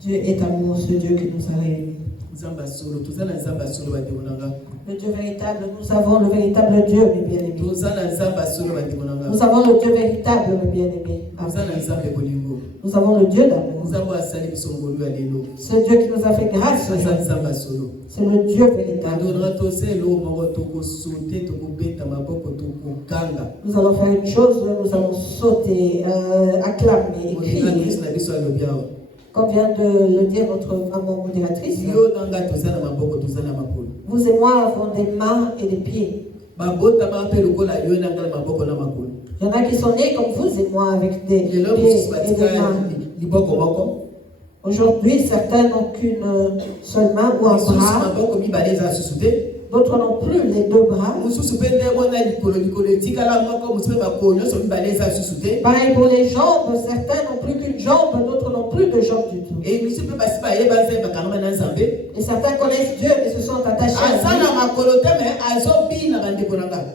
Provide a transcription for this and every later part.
Dieu est amour, ce Dieu qui nous a réunis. Le Dieu véritable, nous avons le véritable Dieu, mes bien-aimés. Nous avons le Dieu véritable, mes bien-aimés. Nous avons le Dieu d'amour. Ce Dieu qui nous a fait grâce. C'est le Dieu véritable. Nous allons faire une chose, nous allons sauter, acclamer et crier. Comme vient de le dire notre maman modératrice, vous et moi avons des mains et des pieds. Il y en a qui sont nés comme vous et moi avec des pieds et des mains. Aujourd'hui, certains n'ont qu'une seule main ou un bras. D'autres n'ont plus les deux bras. Pareil pour les jambes, certains n'ont plus qu'une jambe, d'autres n'ont plus de jambes du tout. Et certains connaissent Dieu et se sont attachés à Dieu.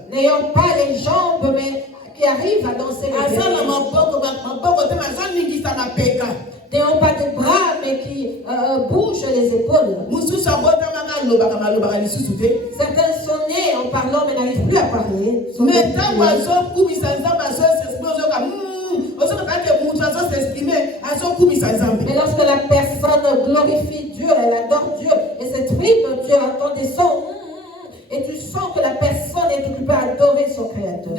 N'ayant pas les jambes, mais qui arrivent à danser le n'ayant pas de bras, mais qui bougent les épaules. Certains sont nés en parlant, mais n'arrivent plus à parler. Mais lorsque la personne glorifie Dieu, elle adore Dieu, et s'exprime Dieu, entend des sons, et tu sens que la personne est occupée à adorer son Créateur.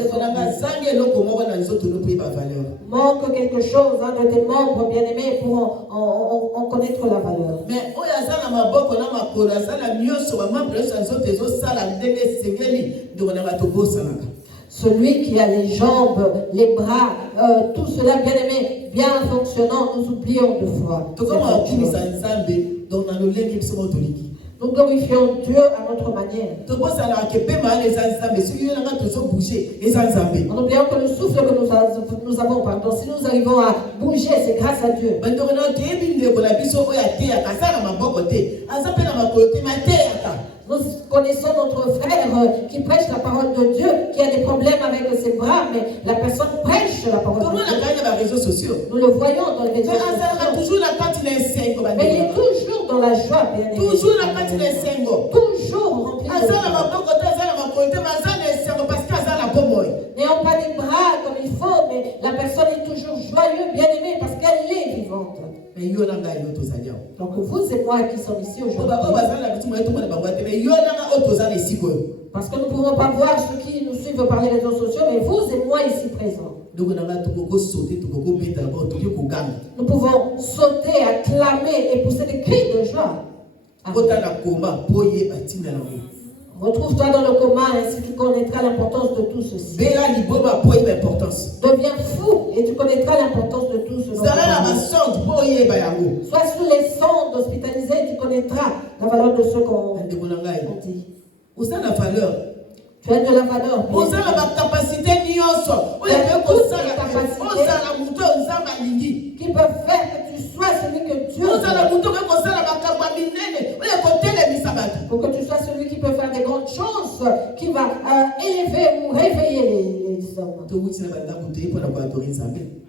Manque quelque chose, un de tes membres bien-aimés pour en connaître la valeur. Mais celui qui a les jambes, les bras, tout cela bien-aimé, bien fonctionnant, nous oublions de foi. Nous glorifions Dieu à notre manière. En oubliant que le souffle que nous avons, pardon, si nous arrivons à bouger, c'est grâce à Dieu. Nous connaissons notre frère qui prêche la parole de Dieu, qui a des problèmes avec ses bras, mais la personne prêche la parole de Dieu. Nous le voyons dans les réseaux sociaux. Mais il est toujours dans la joie, bien aimé. Toujours rempli de joie. N'ayant pas des bras comme il faut, mais la personne est toujours joyeuse, bien aimée, parce qu'elle est vivante. Donc vous et moi qui sommes ici aujourd'hui, parce que nous ne pouvons pas voir ceux qui nous suivent par les réseaux sociaux, mais vous et moi ici présents, nous pouvons sauter, acclamer et pousser des cris de joie. Retrouve-toi dans le coma, ainsi tu connaîtras l'importance de tout ceci. Deviens fou et tu connaîtras l'importance de tout ceci. Sois sous les sondes hospitalisés, tu connaîtras la valeur de ce qu'on dit. Tu as de la valeur. Tu as toute la capacité qui peut faire que tu sois celui que Dieu veut. Pour que tu sois celui qui peut faire des grandes choses, qui va élever ou réveiller les hommes.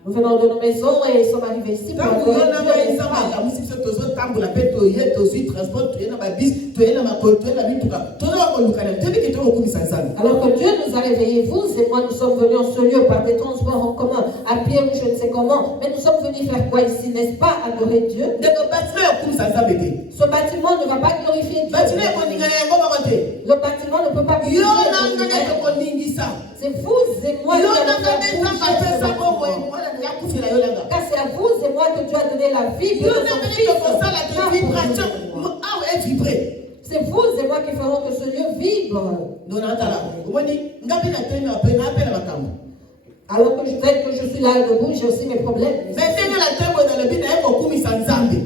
Nous venons de nos maisons et sommes arrivés ici pour adorer Dieu. Alors que Dieu nous a réveillés, vous et moi, nous sommes venus en ce lieu par des transports en commun, à pied ou je ne sais comment, mais nous sommes venus faire quoi ici, n'est-ce pas? Adorer Dieu. Ce bâtiment ne va pas glorifier Dieu. Le bâtiment ne peut pas glorifier Dieu. C'est vous et moi qui allons faire bouger. Car c'est à vous et moi que Dieu a donné la vie. C'est vous et moi qui ferons que ce lieu vibre. Alors que je suis là debout, j'ai aussi mes problèmes.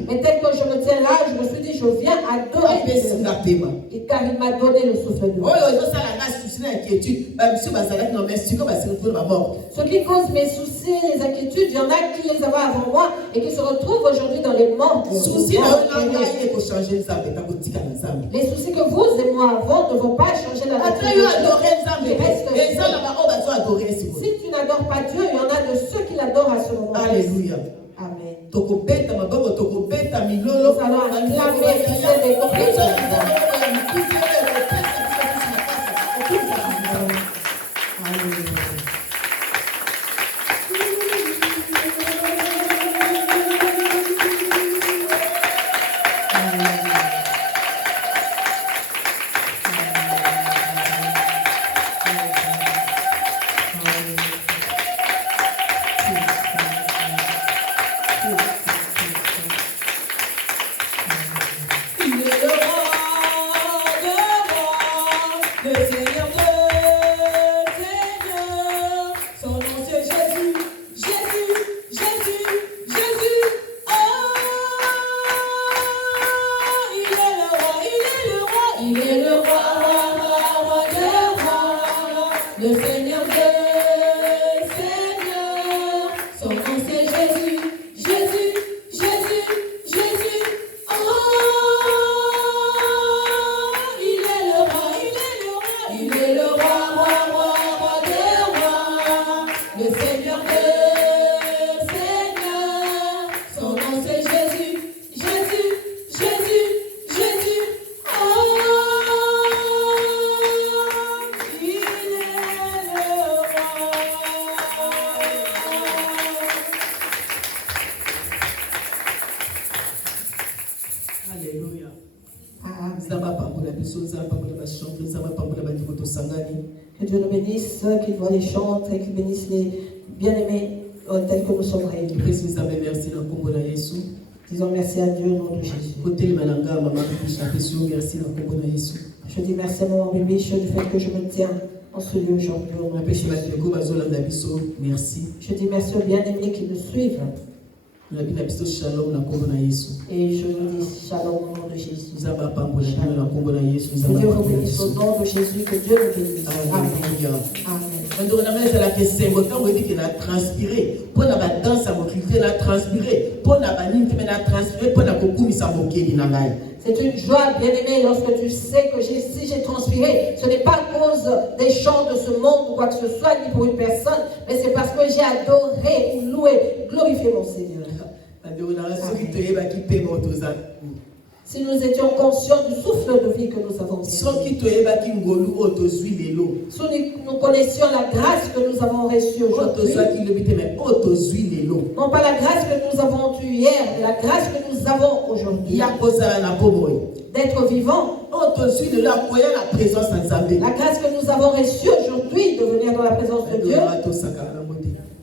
Mais tel que je me tiens là, je me suis dit, je viens adorer Dieu. Et car il m'a donné le souffle de ce qui cause mes soucis, les inquiétudes, il y en a qui les avaient avant moi et qui se retrouvent aujourd'hui dans les morts. Les soucis que vous et moi avons ne vont pas changer la nature. Si tu n'adores pas Dieu, il y en a de ceux qui l'adorent à ce moment. Alléluia. Que Dieu nous bénisse, qu'il voit les chantres et qu'il bénisse les bien-aimés tels que nous sommes réunis. Disons merci à Dieu au nom de Jésus. Je dis merci à mon bibiche du fait que je me tiens en ce lieu aujourd'hui. Je dis merci aux bien-aimés qui nous suivent. Et je vous dis shalom au nom de Jésus. Que Dieu vous bénisse au nom de Jésus, que Dieu vous bénisse. Amen. C'est une joie, bien-aimé, lorsque tu sais que si j'ai transpiré, ce n'est pas à cause des chants de ce monde ou quoi que ce soit, ni pour une personne, mais c'est parce que j'ai adoré ou loué, glorifié mon Seigneur. Si nous étions conscients du souffle de vie que nous avons, si nous connaissions la grâce que nous avons reçue aujourd'hui, non pas la grâce que nous avons eue hier, mais la grâce que nous avons aujourd'hui, d'être vivants, la grâce que nous avons reçue aujourd'hui de venir dans la présence de Dieu,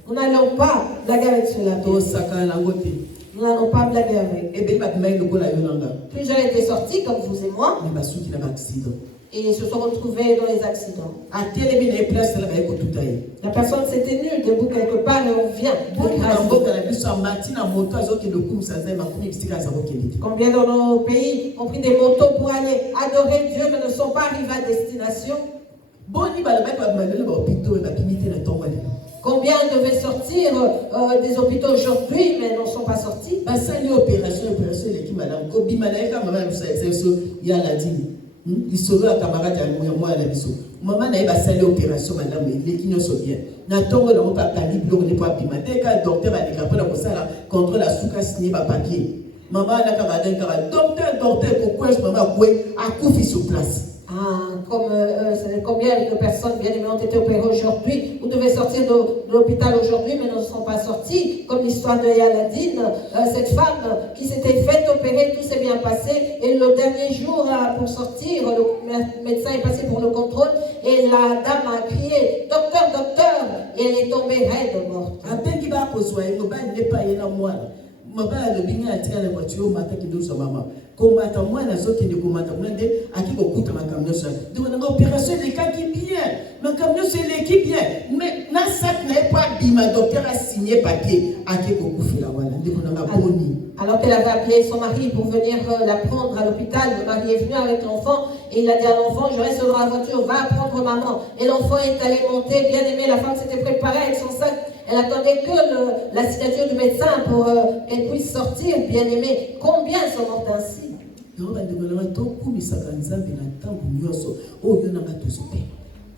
nous n'allons pas blaguer avec cela. Nous n'allons pas blaguer avec. Plusieurs étaient sortis, comme vous et moi, et ils se sont retrouvés dans les accidents. La personne s'est tenue debout quelque part et on vient. Combien dans nos pays ont pris des motos pour aller adorer Dieu mais ne sont pas arrivés à destination? Combien devaient sortir des hôpitaux aujourd'hui mais ne sont pas sortis? Maman n'a pas salé opération madame les qui ne sont bien. N'attend pas pas planifié bloc ne pas bima. Dès que docteur a déclaré la ça contre la souka signé par papier. Maman n'a pas dit docteur pourquoi je maman quoi a couffé sur place. Combien de personnes bien aimées ont été opérées aujourd'hui? Vous devez sortir de l'hôpital aujourd'hui, mais ne sont pas sortis. Comme l'histoire de Yaladine, cette femme qui s'était faite opérer, tout s'est bien passé. Et le dernier jour, pour sortir, le médecin est passé pour le contrôle. Et la dame a crié, docteur, docteur! Et elle est tombée raide, morte. Mabaya le binga atia la voiture mata kido sa mama. Komata mwana zoki de komata mwende akiko kuta makamyo sa. Donc on a opération les cas qui bien. Makamyo c'est l'équipe bien. Mais na sac n'est pas bima docteur a signé papier akiko kufila wala. Donc on a boni. Alors qu'elle avait appelé son mari pour venir la prendre à l'hôpital, le mari est venu avec l'enfant et il a dit à l'enfant, je reste dans la voiture, va prendre maman. Et l'enfant est allé monter, bien aimé, la femme s'était préparée avec son sac. Elle attendait que la signature du médecin pour qu'elle puisse sortir, bien aimé. Combien sont morts ainsi?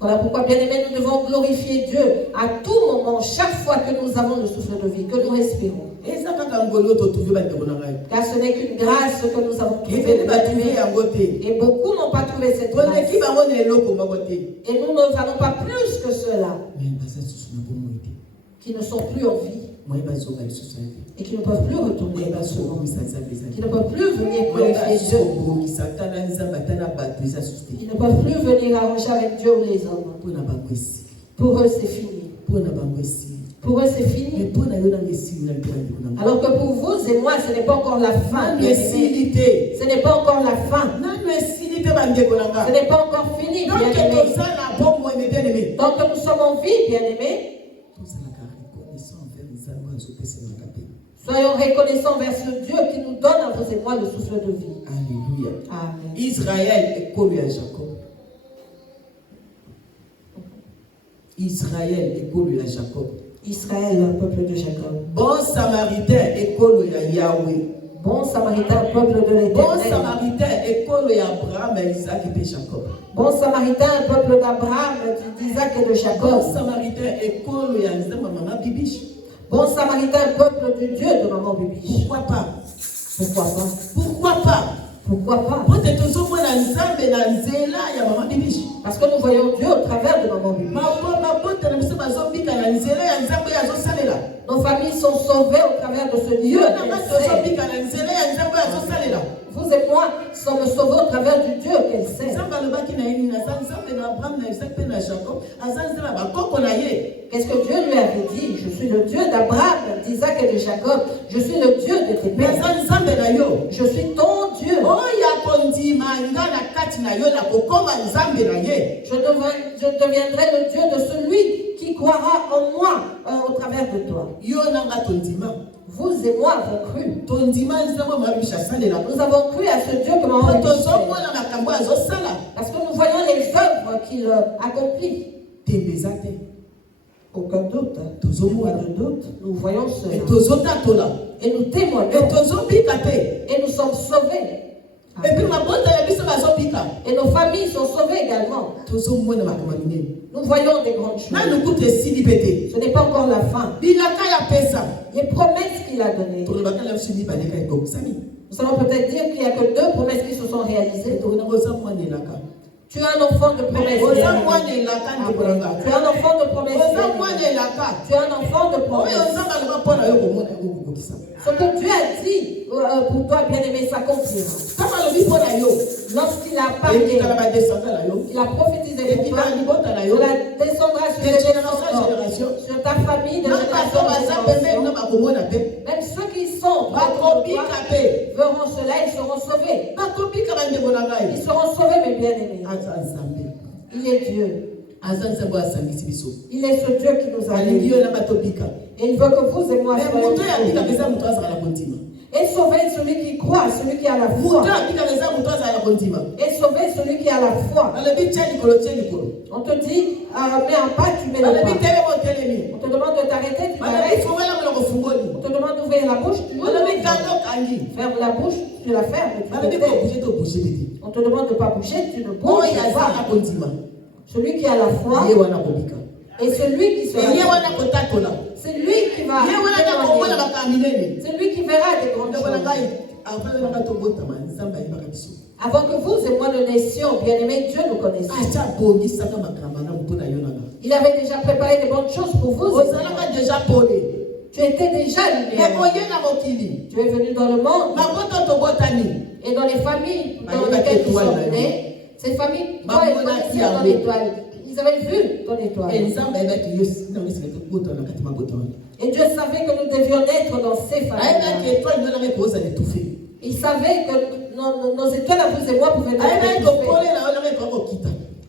Voilà pourquoi, bien aimé, nous devons glorifier Dieu à tout moment, chaque fois que nous avons le souffle de vie, que nous respirons. Car ce n'est qu'une grâce que nous avons trouvée. Et beaucoup n'ont pas trouvé cette grâce. Et nous ne valons pas plus que ceux-là qui ne sont plus en vie et qui ne peuvent plus retourner dans ce monde, qui ne peuvent plus venir glorifier Dieu, qui ne peuvent plus venir arranger avec Dieu ou les hommes. Pour eux, c'est fini. Pour eux, c'est fini. Alors que pour vous et moi, ce n'est pas encore la fin. Ce n'est pas encore la fin. Ce n'est pas encore fini, bien-aimés. Donc nous sommes en vie, bien-aimés. Soyons reconnaissants vers ce Dieu qui nous donne à vous et moi le souffle de vie. Alléluia. Amen. Israël est collé à Jacob. Israël est collé à Jacob. Israël, le peuple de Jacob. Bon Samaritain est collé à Yahweh. Bon Samaritain, peuple de l'Éternel. Bon Samaritain est collé à Abraham, Isaac et Jacob. Bon Samaritain, peuple d'Abraham, d'Isaac et de Jacob. Bon Samaritain est collé à Maman Bibiche. Bon Samaritain, peuple de Dieu de Maman Bibiche. Pourquoi pas? Pourquoi pas? Pourquoi pas? Pourquoi pas? Parce que nous voyons Dieu au travers de Maman Bibiche. Nos familles sont sauvées au travers de ce Dieu. Vous et moi sommes sauvés au travers du Dieu qu'elle sait. Qu'est-ce que Dieu lui avait dit? Je suis le Dieu d'Abraham, d'Isaac et de Jacob. Je suis le Dieu de tes pères. Je suis ton Dieu. Je deviendrai le Dieu de celui qui croira en moi au travers de toi. Vous et moi avons cru. Nous avons cru à ce Dieu que Maman Bibiche fait. Parce que nous voyons les œuvres qu'il accomplit. Aucun doute. Pas de doute. Nous voyons cela. Et nous témoignons. Et nous sommes sauvés. Et nos familles sont sauvées également. Nous voyons des grandes choses. Ce n'est pas encore la fin. Les promesses qu'il a données. Nous allons peut-être dire qu'il n'y a que 2 promesses qui se sont réalisées. Tu as un enfant de promesse. Tu as un enfant de promesse. Tu as un enfant de promesse. Ce que Dieu a dit pour toi, bien-aimé, s'accomplira. Lorsqu'il a parlé, il a prophétisé pour toi, cela descendra sur les générations, sur ta famille, de génération en génération. Même ceux qui sont verront cela, ils seront sauvés. Ils seront sauvés, mes bien-aimés. Il est Dieu. Il est ce Dieu qui nous a réunis. Et il veut que vous et moi soyons et sauver celui qui croit, celui qui a la foi. Et sauver celui qui a la foi. On te dit, mets un pas, tu mets le pas. On te demande de t'arrêter, tu t'arrêtes. On te demande d'ouvrir la bouche, tu ouvres. Ferme la bouche, tu la fermes. On te demande de ne pas bouger, tu ne bouges pas. Celui qui a la foi et celui qui sera c'est lui qui va c'est lui qui verra des grandes choses. Avant que vous et moi ne naissions, bien-aimés, Dieu nous connaissait. Il avait déjà préparé des bonnes choses pour vous. Tu étais déjà lumière. Tu es venu dans le monde et dans les familles dans lesquelles nous sommes nés. Ces familles, toi et toi, dans l'étoile. Ils avaient vu ton étoile. Et Dieu savait que nous devions naître dans ces familles. Il savait que nos étoiles, à vous et moi, pouvaient être étouffées.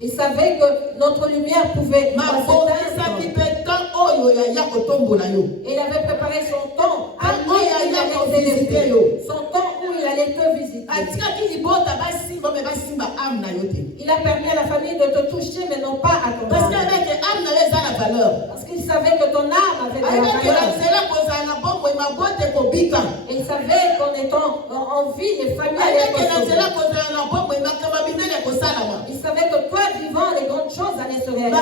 Il savait que notre lumière pouvait s'éteindre. Et il avait préparé son temps à lui, il allait t'élever. Son temps où il allait te visiter. Il a permis à la famille de te toucher, mais non pas à ton âme. Parce qu'il savait que ton âme avait de la valeur. Et il savait qu'en étant en vie, les familles allaient être sauvées. Il savait que que toi, vivant, les grandes choses allaient se réaliser.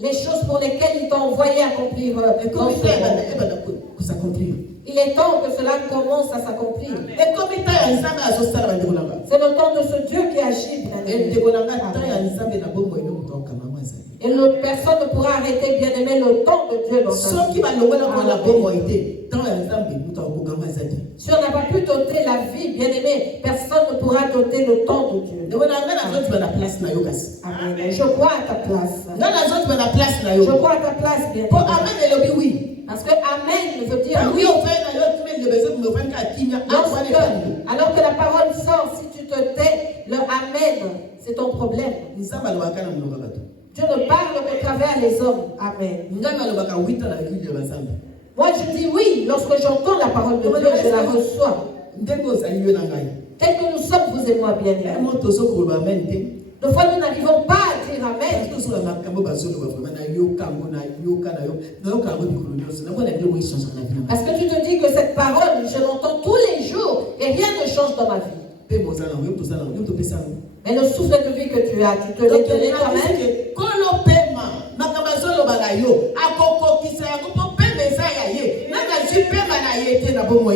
Les choses pour lesquelles il t'a envoyé accomplir dans ce monde. Il est temps que cela commence à s'accomplir. C'est le temps de ce Dieu qui agit. Et l'autre personne ne pourra arrêter, bien aimé, le temps de Dieu dans sa vie. Si on n'a pas pu doter la vie, bien aimé, personne ne pourra doter le temps de Dieu. Amen. Je crois à ta place. Je crois à ta place, bien aimé. Parce que Amen veut dire oui. Alors que la parole sort, si tu te tais, le Amen, c'est ton problème. Dieu ne parle qu'à travers les hommes. Amen. Moi je dis oui, lorsque j'entends la parole de Dieu, je la reçois. Tel que nous sommes, vous et moi, bien aimés. Des fois, nous n'arrivons pas à dire Amen. Parce que tu te dis que cette parole, je l'entends tous les jours et rien ne change dans ma vie. Mais le souffle de vie que tu as, tu te l'es donné toi-même.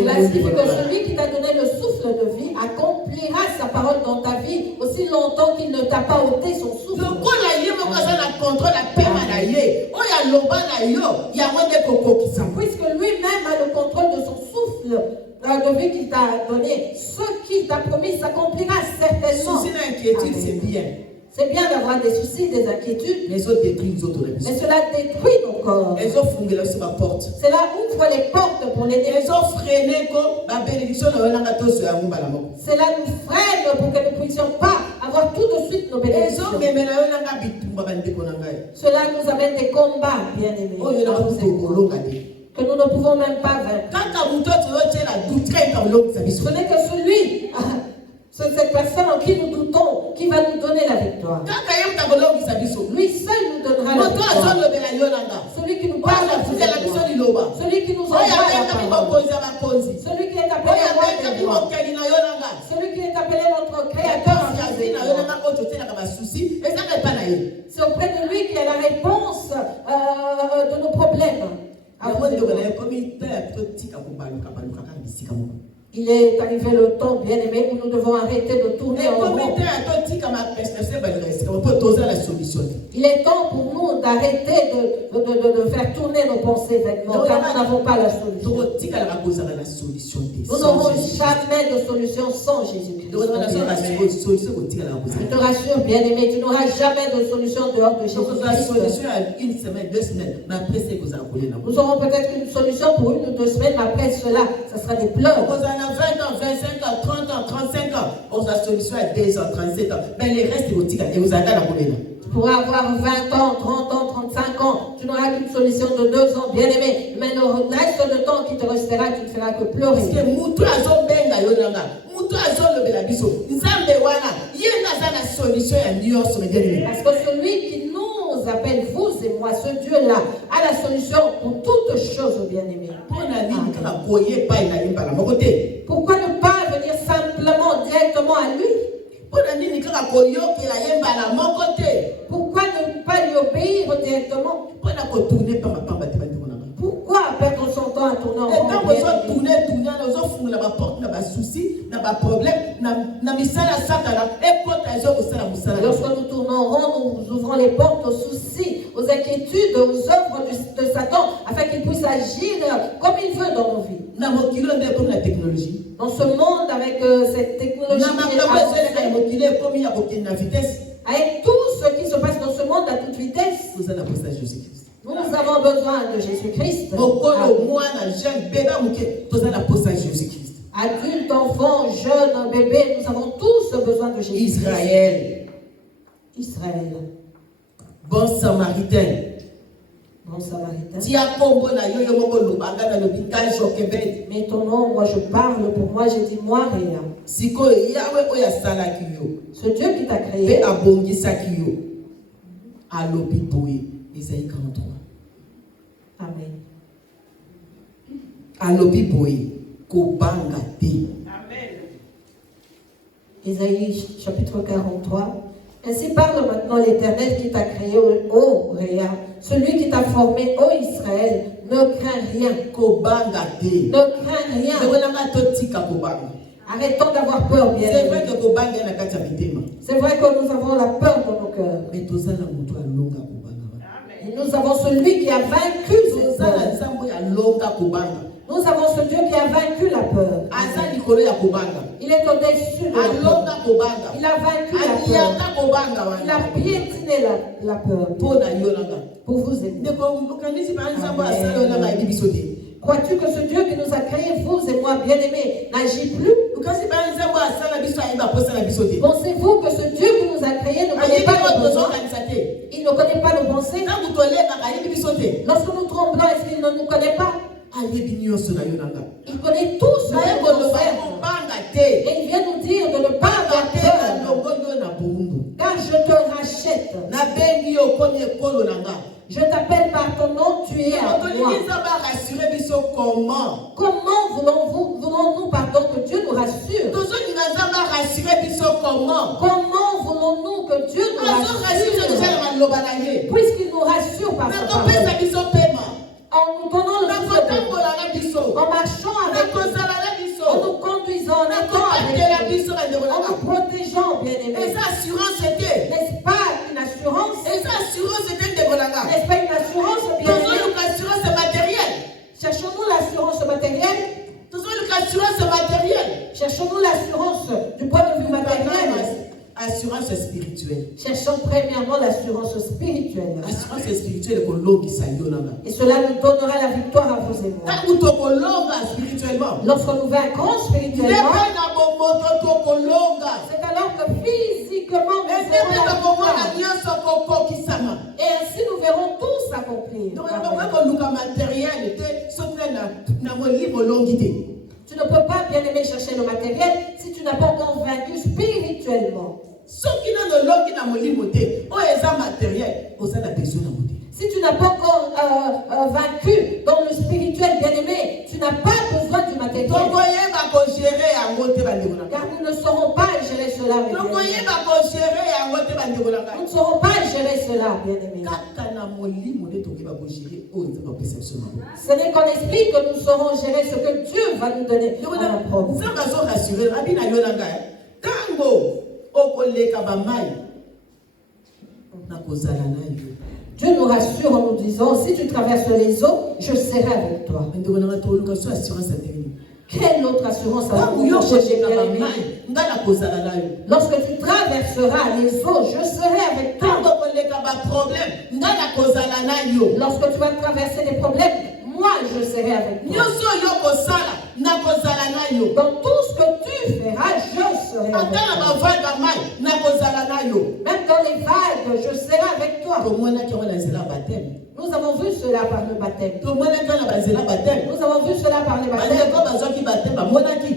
Il a dit que celui qui t'a donné le souffle de vie accomplira sa parole dans ta vie aussi longtemps qu'il ne t'a pas ôté son souffle. Puisque lui-même a le contrôle de son souffle de vie qu'il t'a donné, ce qu'il t'a promis s'accomplira certainement. C'est bien. C'est bien d'avoir des soucis, des inquiétudes. Les autres détruisent nos Mais cela détruit nos corps. Cela ouvre les portes pour les Cela nous freine pour que nous ne puissions pas avoir tout de suite nos bénédictions. Cela nous amène des combats, bien aimés. Que nous ne pouvons même pas vaincre. Ce n'est que celui, c'est cette personne en qui nous doutons, qui va nous donner la victoire. Lui seul nous donnera la victoire. Celui qui nous parle, celui qui nous envoie la parole, celui qui est appelé roi des rois, celui qui est appelé notre créateur. C'est auprès de lui qu'il y a la réponse de nos problèmes. Il est arrivé le temps, bien aimé, où nous devons arrêter de tourner en rond. Il est temps pour nous d'arrêter de faire tourner nos pensées vainement, car nous n'avons pas la solution. Nous n'aurons jamais de solution sans Jésus-Christ. Je te rassure, bien aimé, tu n'auras jamais de solution dehors de Jésus-Christ. Nous aurons peut-être une solution pour 1 ou 2 semaines, mais après cela, ça sera des pleurs. 20 ans, 25 ans, 30 ans, 35 ans, on a solution à 10 ans, 37 ans. Mais les restes, vous tu pourras avoir 20 ans, 30 ans, 35 ans. Tu n'auras qu'une solution de 2 ans, bien aimé. Mais le reste de temps qui te restera, tu ne feras que pleurer. Parce que celui qui nous appelle, vous et moi, ce Dieu-là, a la solution pour toutes choses, bien aimé. Pourquoi ne pas venir simplement, directement à lui? Pourquoi ne pas lui obéir directement? Pourquoi perdre son temps à tourner en rond? Lorsque nous tournons en rond, nous ouvrons les portes aux soucis, aux inquiétudes, aux œuvres de Satan, afin qu'il puisse agir comme il veut dans nos vies. Dans ce monde, avec cette technologie avec tout ce qui se passe dans ce monde à toute vitesse, nous avons besoin de Jésus-Christ. Adultes, enfants, jeunes, bébés, nous avons tous besoin de Jésus-Christ. Israël. Bon Samaritain. Bon Samaritain. Mais ton nom, moi je parle pour moi, j'ai dit moi rien. Ce Dieu qui t'a créé. Isaïe 43. Amen. Isaïe chapitre 43. Ainsi parle maintenant l'Éternel qui t'a créé, ô Réa, celui qui t'a formé, ô Israël, ne crains rien. Ne crains rien. Arrêtons d'avoir peur, bien. C'est vrai que nous avons la peur dans nos cœurs. Mais Et nous avons celui qui a vaincu cette peur. Nous avons ce Dieu qui a vaincu la peur. Il est au-dessus de la peur. Il a vaincu la peur. Il a piétiné la peur. Pour vous aimer. Crois-tu que ce Dieu qui nous a créés, vous et moi, bien-aimés, n'agit plus? Pensez-vous que ce Dieu qui nous a créés ne connaît pas nos besoins? Il ne connaît pas nos pensées. Lorsque nous tremblons, est-ce qu'il ne nous connaît pas? Il connaît tout ce que nous faisons. Et il vient nous dire de ne pas avoir peur. Car je te rachète. Je t'appelle par ton nom, tu es à moi. Comment voulons-nous pardon, que Dieu nous rassure? Comment voulons-nous que Dieu nous rassure? Puisqu'il nous rassure par sa parole. En nous donnant le souffle, en marchant avec nous, en nous conduisant, en étant avec nous, en nous protégeant, bien-aimés. N'est-ce pas une assurance? N'est-ce pas une assurance, bien-aimés? Cherchons-nous l'assurance matérielle? Cherchons-nous l'assurance du point de vue matériel? Assurance spirituelle. Cherchons premièrement l'assurance spirituelle. Assurance spirituelle et cela nous donnera la victoire à vous et moi. Lorsque nous vaincrons spirituellement, c'est alors que physiquement nous verrons la victoire. Et ainsi nous verrons tout s'accomplir. Tu ne peux pas, bien aimer, chercher le matériel si tu n'as pas encore vaincu spirituellement. Si tu n'as pas encore vaincu dans le spirituel, bien aimé, tu n'as pas besoin du matériel. Car nous ne saurons pas gérer cela. Nous ne saurons pas gérer cela, bien aimé. Ce n'est qu'en esprit que nous saurons gérer ce que Dieu va nous donner. Dieu nous rassure en nous disant, si tu traverses les eaux, je serai avec toi. Quelle autre assurance avons-nous? Lorsque tu traverseras les eaux, je serai avec toi. Lorsque tu vas traverser les problèmes, moi je serai avec toi. Dans tout ce que tu feras, je serai avec toi. Même dans les vagues, je serai avec toi. Nous avons vu cela par le baptême. Nous avons vu cela par le baptême.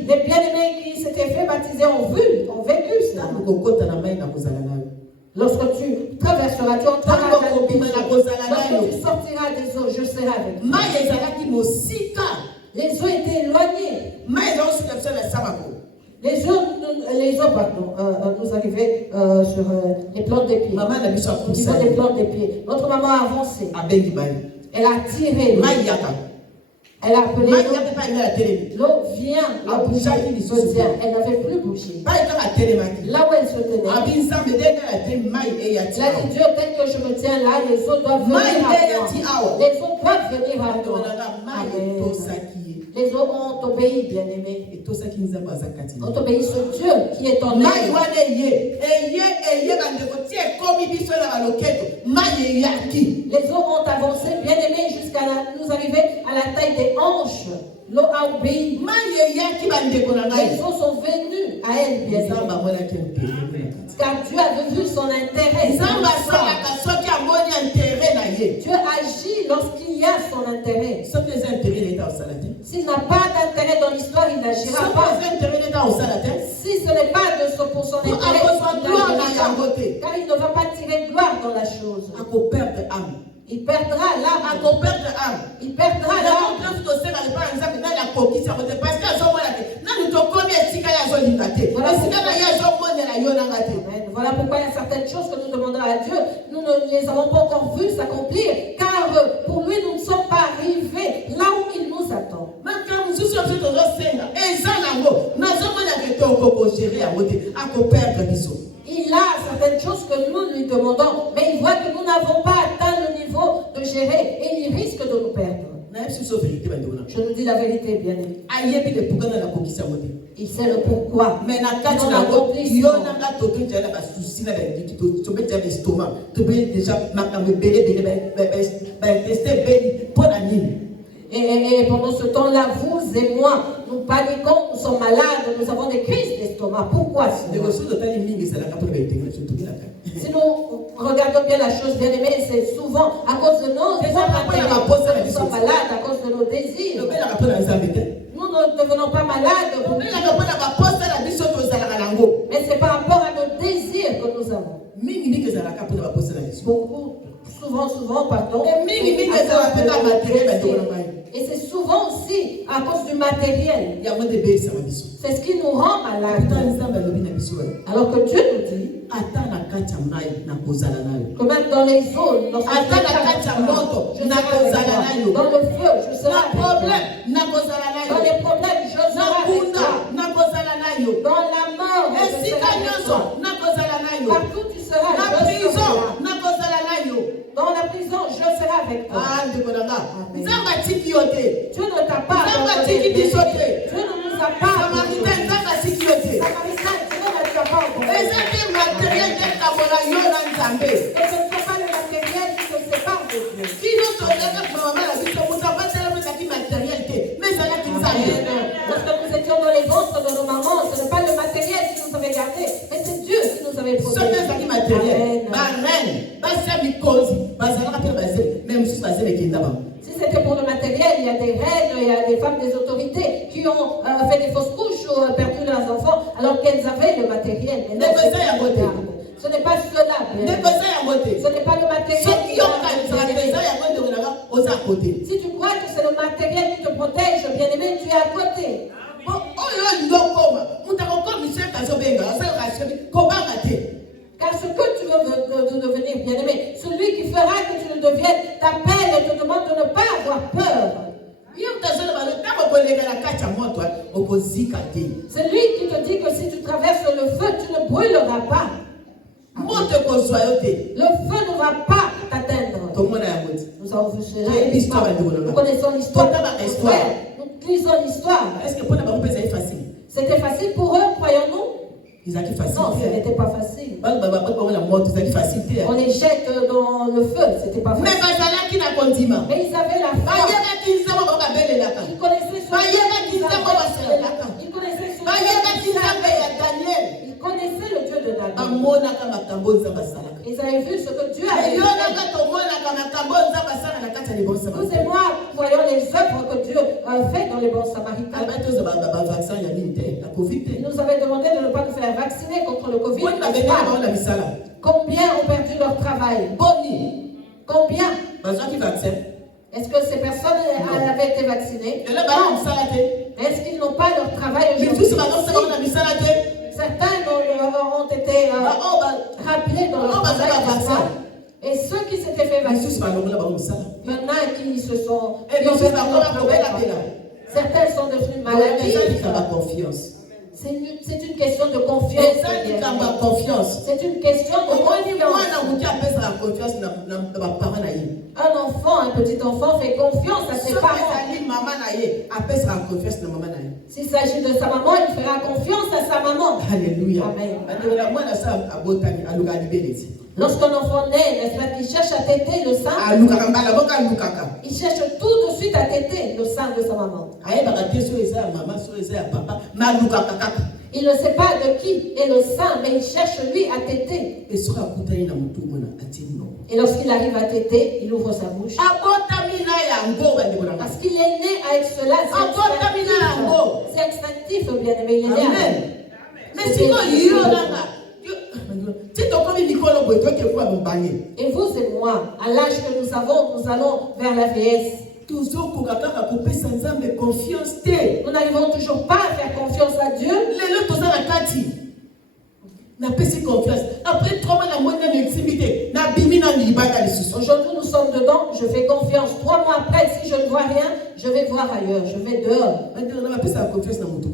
Les bien-aimés qui s'étaient fait baptiser ont vécu cela. Lorsque tu traverseras, tu entreras dans l'eau. Lorsque tu sortiras des eaux, je serai avec toi. Les eaux étaient éloignées. Les eaux, nous arrivaient sur les plantes des pieds. Au niveau des plantes des pieds. Notre maman a avancé. Elle a tiré. Elle a appelé l'eau vient, la bougie se tient. Elle n'avait plus bougé. Là où elle se tenait. Elle a dit, Dieu, tel que je me tiens là, les eaux doivent venir à moi. Les eaux doivent venir à moi. Amen. Les eaux ont obéi, bien-aimés. Ont obéi ce Dieu qui est en elle. Les eaux ont avancé, bien-aimés, jusqu'à nous arriver à la taille des hanches. L'eau a obéi. Les eaux sont venues à elle, bien-aimés. Car Dieu avait vu son intérêt. Dieu agit lorsqu'il y a son intérêt. S'il n'a pas d'intérêt dans l'histoire, il n'agira pas. Si ce n'est pas pour son intérêt, il n'agira pas. Car il ne va pas tirer gloire dans la chose. Il perdra l'âme. Il perdra l'âme. Voilà pourquoi il y a certaines choses que nous demandons à Dieu, nous ne les avons pas encore vues s'accomplir, car pour lui, nous ne sommes pas arrivés là où il nous attend. Il a certaines choses que nous lui demandons, mais il voit que nous n'avons pas atteint le niveau de gérer et il risque de nous perdre. Je nous dis la vérité, bien aimé. Il sait le pourquoi. Mais et pendant ce temps-là, vous et moi, nous paniquons, nous sommes malades, nous avons des crises d'estomac. Pourquoi cela? Si nous regardons bien la chose, bien aimée, c'est souvent à cause de nos nous sommes malades, à cause de nos désirs. Nous ne devenons pas malades. Mais c'est par rapport à nos désirs que nous avons. Beaucoup, souvent, pardon. Et c'est souvent aussi à cause du matériel. C'est ce qui nous rend malades. Alors que Dieu nous dit que même dans les zones, dans le feu, je serai avec toi. Dans les problèmes, je serai avec toi. Dans la mort, je serai avec toi. Partout tu seras, je serai là. Dans la prison, je serai avec toi. Dieu ne t'a pas abandonné. Dieu ne nous a pas abandonné. Samaritain, Dieu ne t'a pas abandonné. Et ce n'est pas le matériel qui te sépare de Dieu. Lorsque nous étions dans les ventres de nos mamans, ce n'est pas le matériel qui nous avait gardés, mais c'est Dieu qui nous avait protégés. Si c'était pour le matériel, il y a des reines, il y a des femmes des autorités qui ont fait des fausses couches ou perdu leurs enfants alors qu'elles avaient le matériel. Mais non, ce n'est pas cela. Ce n'est pas le matériel. Si tu crois que c'est le matériel qui te protège, bien aimé, tu es à côté. Car ce que tu veux devenir, bien aimé, celui qui fera que tu le deviennes, t'appelle et te demande de ne pas avoir peur. C'est lui qui te dit que si tu traverses le feu, tu ne brûleras pas. Le feu ne va pas t'atteindre. Nous avons vu cela. Nous connaissons l'histoire. Nous lisons l'histoire. C'était facile pour eux, croyons-nous? Non, ce n'était pas facile. On les jette dans le feu, c'était pas facile. Mais ils avaient la foi. Ils connaissaient ce Ils connaissaient Ils connaissaient le Dieu de Daniel. Ils avaient vu ce que Dieu avait fait. Vous et moi voyons les œuvres que Dieu fait dans les bons samaritains. Il nous avait demandé de ne pas nous faire vacciner contre le Covid. Combien ont perdu leur travail? Combien? Est-ce que ces personnes avaient été vaccinées? Est-ce qu'ils n'ont pas leur travail aujourd'hui? Certains ont été rappelés dans leur travail. Et ceux qui s'étaient fait vacciner, maintenant qui se sont... Certains sont devenus malades. C'est une question de confiance. C'est une question de confiance. Un enfant, un petit enfant fait confiance à ses parents. S'il s'agit de sa maman, il fera confiance à sa maman. Alléluia. Amen. Lorsqu'un enfant naît, n'est-ce pas, qu'il cherche à téter le sein, il cherche tout de suite à téter le sein de sa maman. Il ne sait pas de qui est le sein, mais il cherche lui à téter. Et lorsqu'il arrive à téter, il ouvre sa bouche. Parce qu'il est né avec cela. C'est instinctif, bien aimé. Il est né avec. Mais sinon, et vous et moi, à l'âge que nous avons, nous allons vers la vieillesse. Nous n'arrivons toujours pas à faire confiance à Dieu. n'a pas si confiance. Après 3 mois, la moindre intimité. N'a bimi n'a ni bata les sous. Aujourd'hui, nous sommes dedans, je fais confiance. 3 mois après, si je ne vois rien, je vais voir ailleurs, je vais dehors. Maintenant, on n'a pas sa confiance dans mon tout.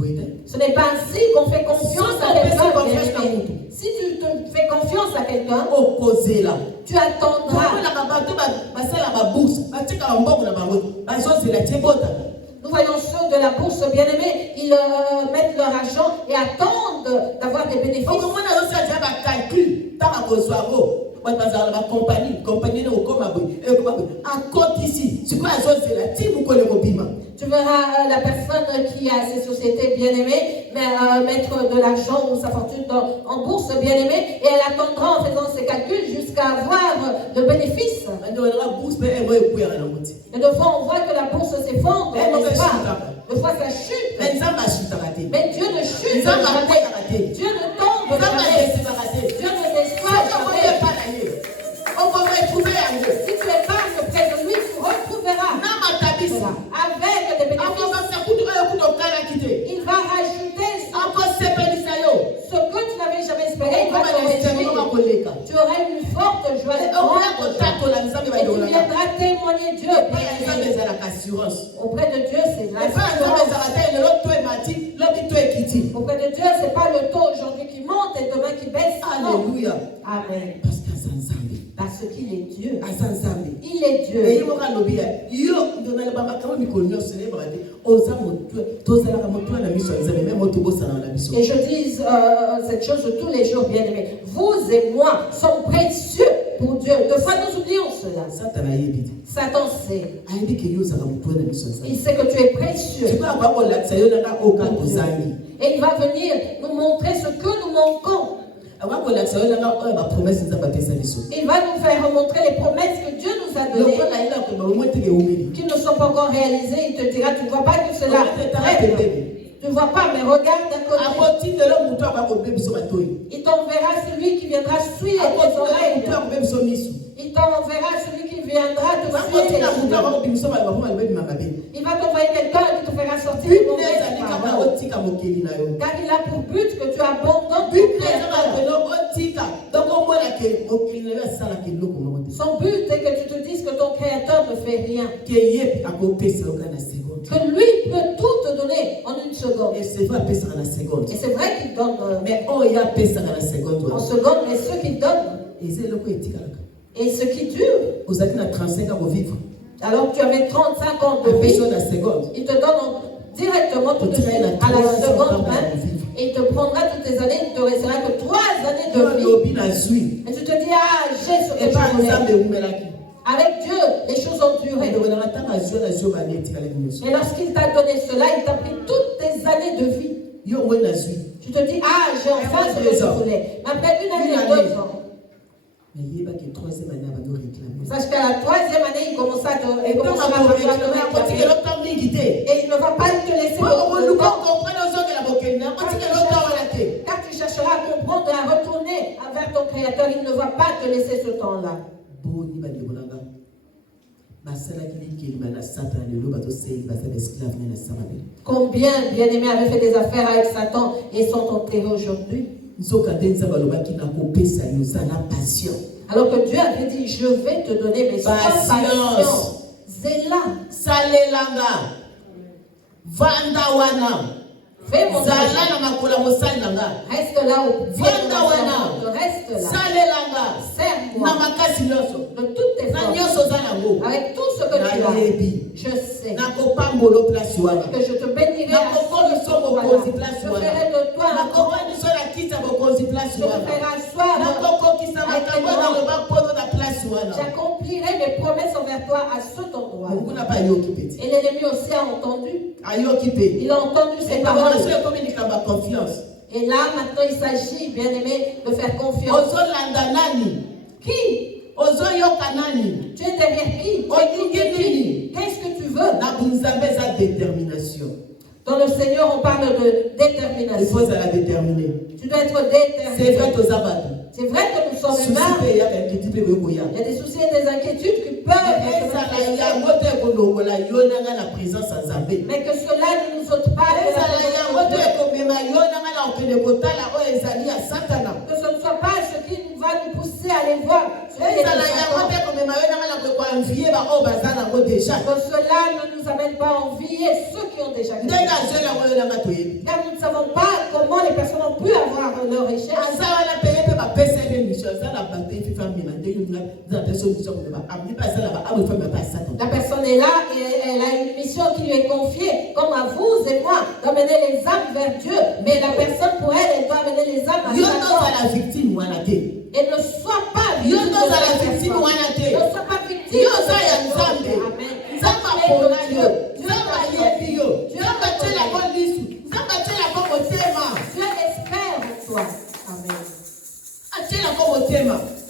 Ce n'est pas ainsi qu'on fait confiance à quelqu'un. Si tu te fais confiance à quelqu'un, opposé là. Tu attendras. Nous voyons ceux de la bourse, bien-aimés, ils mettent leur argent et attendent d'avoir des bénéfices. Tu verras la personne qui a ces sociétés bien-aimées mettre de l'argent ou sa fortune en bourse bien-aimée et elle attendra en faisant ses calculs jusqu'à avoir le bénéfice. Et de fois on voit que la bourse s'effondre, de fois ça chute. Mais Dieu ne chute jamais. Dieu ne tombe jamais. Dieu ne déçoit jamais. Si tu épargnes près de lui, tu retrouveras avec des bénéfices. Il va rajouter ce que tu n'avais jamais espéré. Tu auras une forte joie et tu viendras témoigner Dieu. Auprès de Dieu, c'est l'assurance. Auprès de Dieu, ce n'est pas le taux aujourd'hui qui monte et demain qui baisse. Alléluia. Amen. Parce qu'il est Dieu. Il est Dieu. Et je dis cette chose tous les jours, bien aimés. Vous et moi sommes précieux pour Dieu. De fois nous oublions cela. Satan sait. Il sait que tu es précieux. Et il va venir nous montrer ce que nous manquons. Il va nous faire remontrer les promesses que Dieu nous a données, qui ne sont pas encore réalisées. Il te dira, tu ne vois pas que cela tu ne vois pas, mais regarde d'un côté. Il t'enverra celui qui viendra suivre tes oreilles. Il t'enverra celui qui viendra te suivre tes oreilles. Il va t'envoyer quelqu'un qui te fera sortir de mauvaises paroles. Car il a pour but que tu abandonnes ton Créateur. Son but est que tu te dises que ton Créateur ne fait rien. Que lui peut tout te donner en une seconde. Et c'est vrai qu'il donne en seconde, mais ce qu'il donne et ce qui dure. Alors que tu avais 35 ans de vie, il te donne directement tout de suite à la seconde même. Et il te prendra toutes tes années, il ne te restera que 3 années de vie. Et tu te dis, ah, j'ai ce que je voulais. Avec Dieu, les choses ont duré. Et lorsqu'il t'a donné cela, il t'a pris toutes tes années de vie. Tu te dis, ah, j'ai enfin ce que je voulais. Mais après 1 année et 2 ans. Sache qu'à la 3e année, il commence à te réclamer. Et il ne va pas te laisser. Car tu chercheras à comprendre et à retourner vers ton Créateur, il ne va pas te laisser ce temps-là. Combien bien-aimés avaient fait des affaires avec Satan et sont enterrés aujourd'hui? Alors que Dieu avait dit, je vais te donner mes patience. Zéla. Salelanga. Vandawana. Fais mon travail. Reste là où reste là. Serre-moi. De toutes tes forces. Avec tout ce que tu as. Je sais. Que je te bénirai. Je ferai de toi. Je te ferai asseoir. J'accomplirai mes promesses envers toi à cet endroit. Et l'ennemi aussi a entendu. Il a entendu ces paroles. Et là, maintenant, il s'agit, bien aimé, de faire confiance. Qui? Tu es derrière qui? Qu'est-ce que tu veux? Dans le Seigneur, on parle de détermination. Tu dois être déterminé. C'est vrai que nous sommes humains. Il y a des soucis et des inquiétudes qui peuvent être mais que cela ne nous ôte pas de la présence de Dieu. Que pousser à aller voir ce qui est de Satan. Que cela ne nous amène pas à envier ceux qui ont déjà gagné. Car nous ne savons pas comment les personnes ont pu avoir leur richesse. La personne est là et elle a une mission qui lui est confiée, comme à vous et moi, d'amener les âmes vers Dieu. Mais la personne, pour elle, elle doit amener les âmes à Satan. Et ne sois pas victime. Ne sois pas victime. Dieu espère en toi. Amen.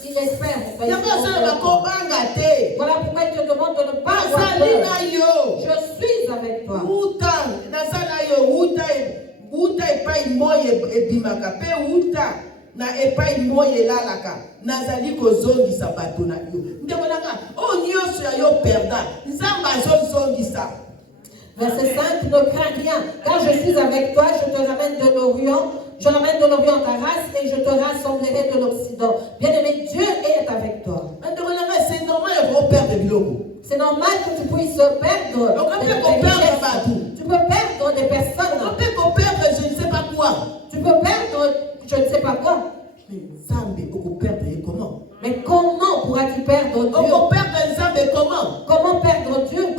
Il espère en toi. Voilà pourquoi il te demande de ne pas avoir peur. Je suis avec toi. Na epai moye lalaka nazali kozongisa bato na yo ndeko nanga o nyonso ya yo perda nzamba azozongisa. Verset 5, ne crains rien, car je suis avec toi, je te ramène de l'Orient, je ramène de l'Orient ta race et je te rassemblerai de l'Occident. Bien-aimé, Dieu est avec toi. C'est normal de perdre des biloko. C'est normal que tu puisses perdre. Tu peux perdre des personnes. On peut perdre je ne sais pas quoi. Tu peux perdre je ne sais pas quoi. Mais comment pourras-tu perdre Dieu? Comment? Comment perdre Dieu?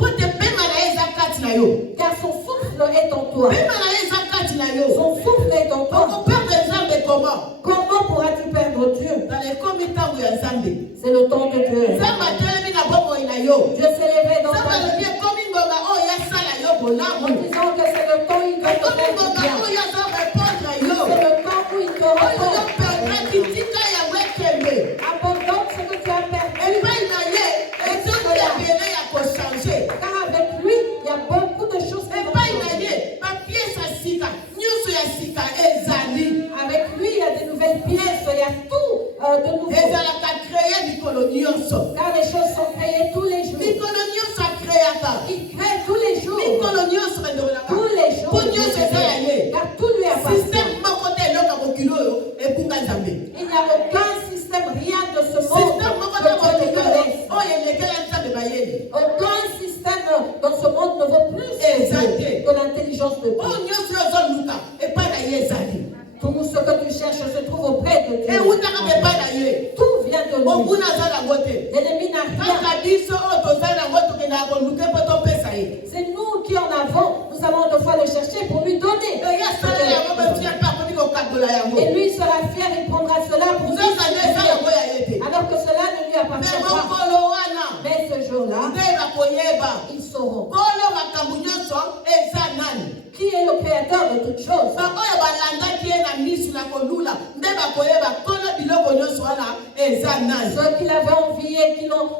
Car son souffle est en toi. Son souffle est en toi. Comment pourras-tu perdre Dieu? C'est le temps de Dieu. Dieu s'est levé dans ta vie. En disant que c'est le temps où il doit te faire du bien. C'est le temps où il te répond. Abandonne ce que tu as perdu. Car avec lui, il y a beaucoup de choses qui vont changer. Avec lui, il y a de nouvelles pièces, il y a tout de nouveau. Car les choses sont créées tous les jours. Il crée tous les jours. Tous les jours. Car tout lui appartient. Il n'y a aucun système, rien de ce monde que Dieu ne connaisse. Aucun système dans ce monde ne vaut plus que l'intelligence de Dieu. Tout ce que tu cherches se trouve auprès de Dieu. Tout vient de lui. L'ennemi n'a rien. C'est nous qui en avons. Nous allons devoir le chercher pour lui donner. Et lui sera fier, il prendra cela pour lui. Alors que cela ne lui appartient pas. Mais ce jour-là, ils sauront qui est le créateur de toutes choses. Ceux qui l'avaient envié, qui l'ont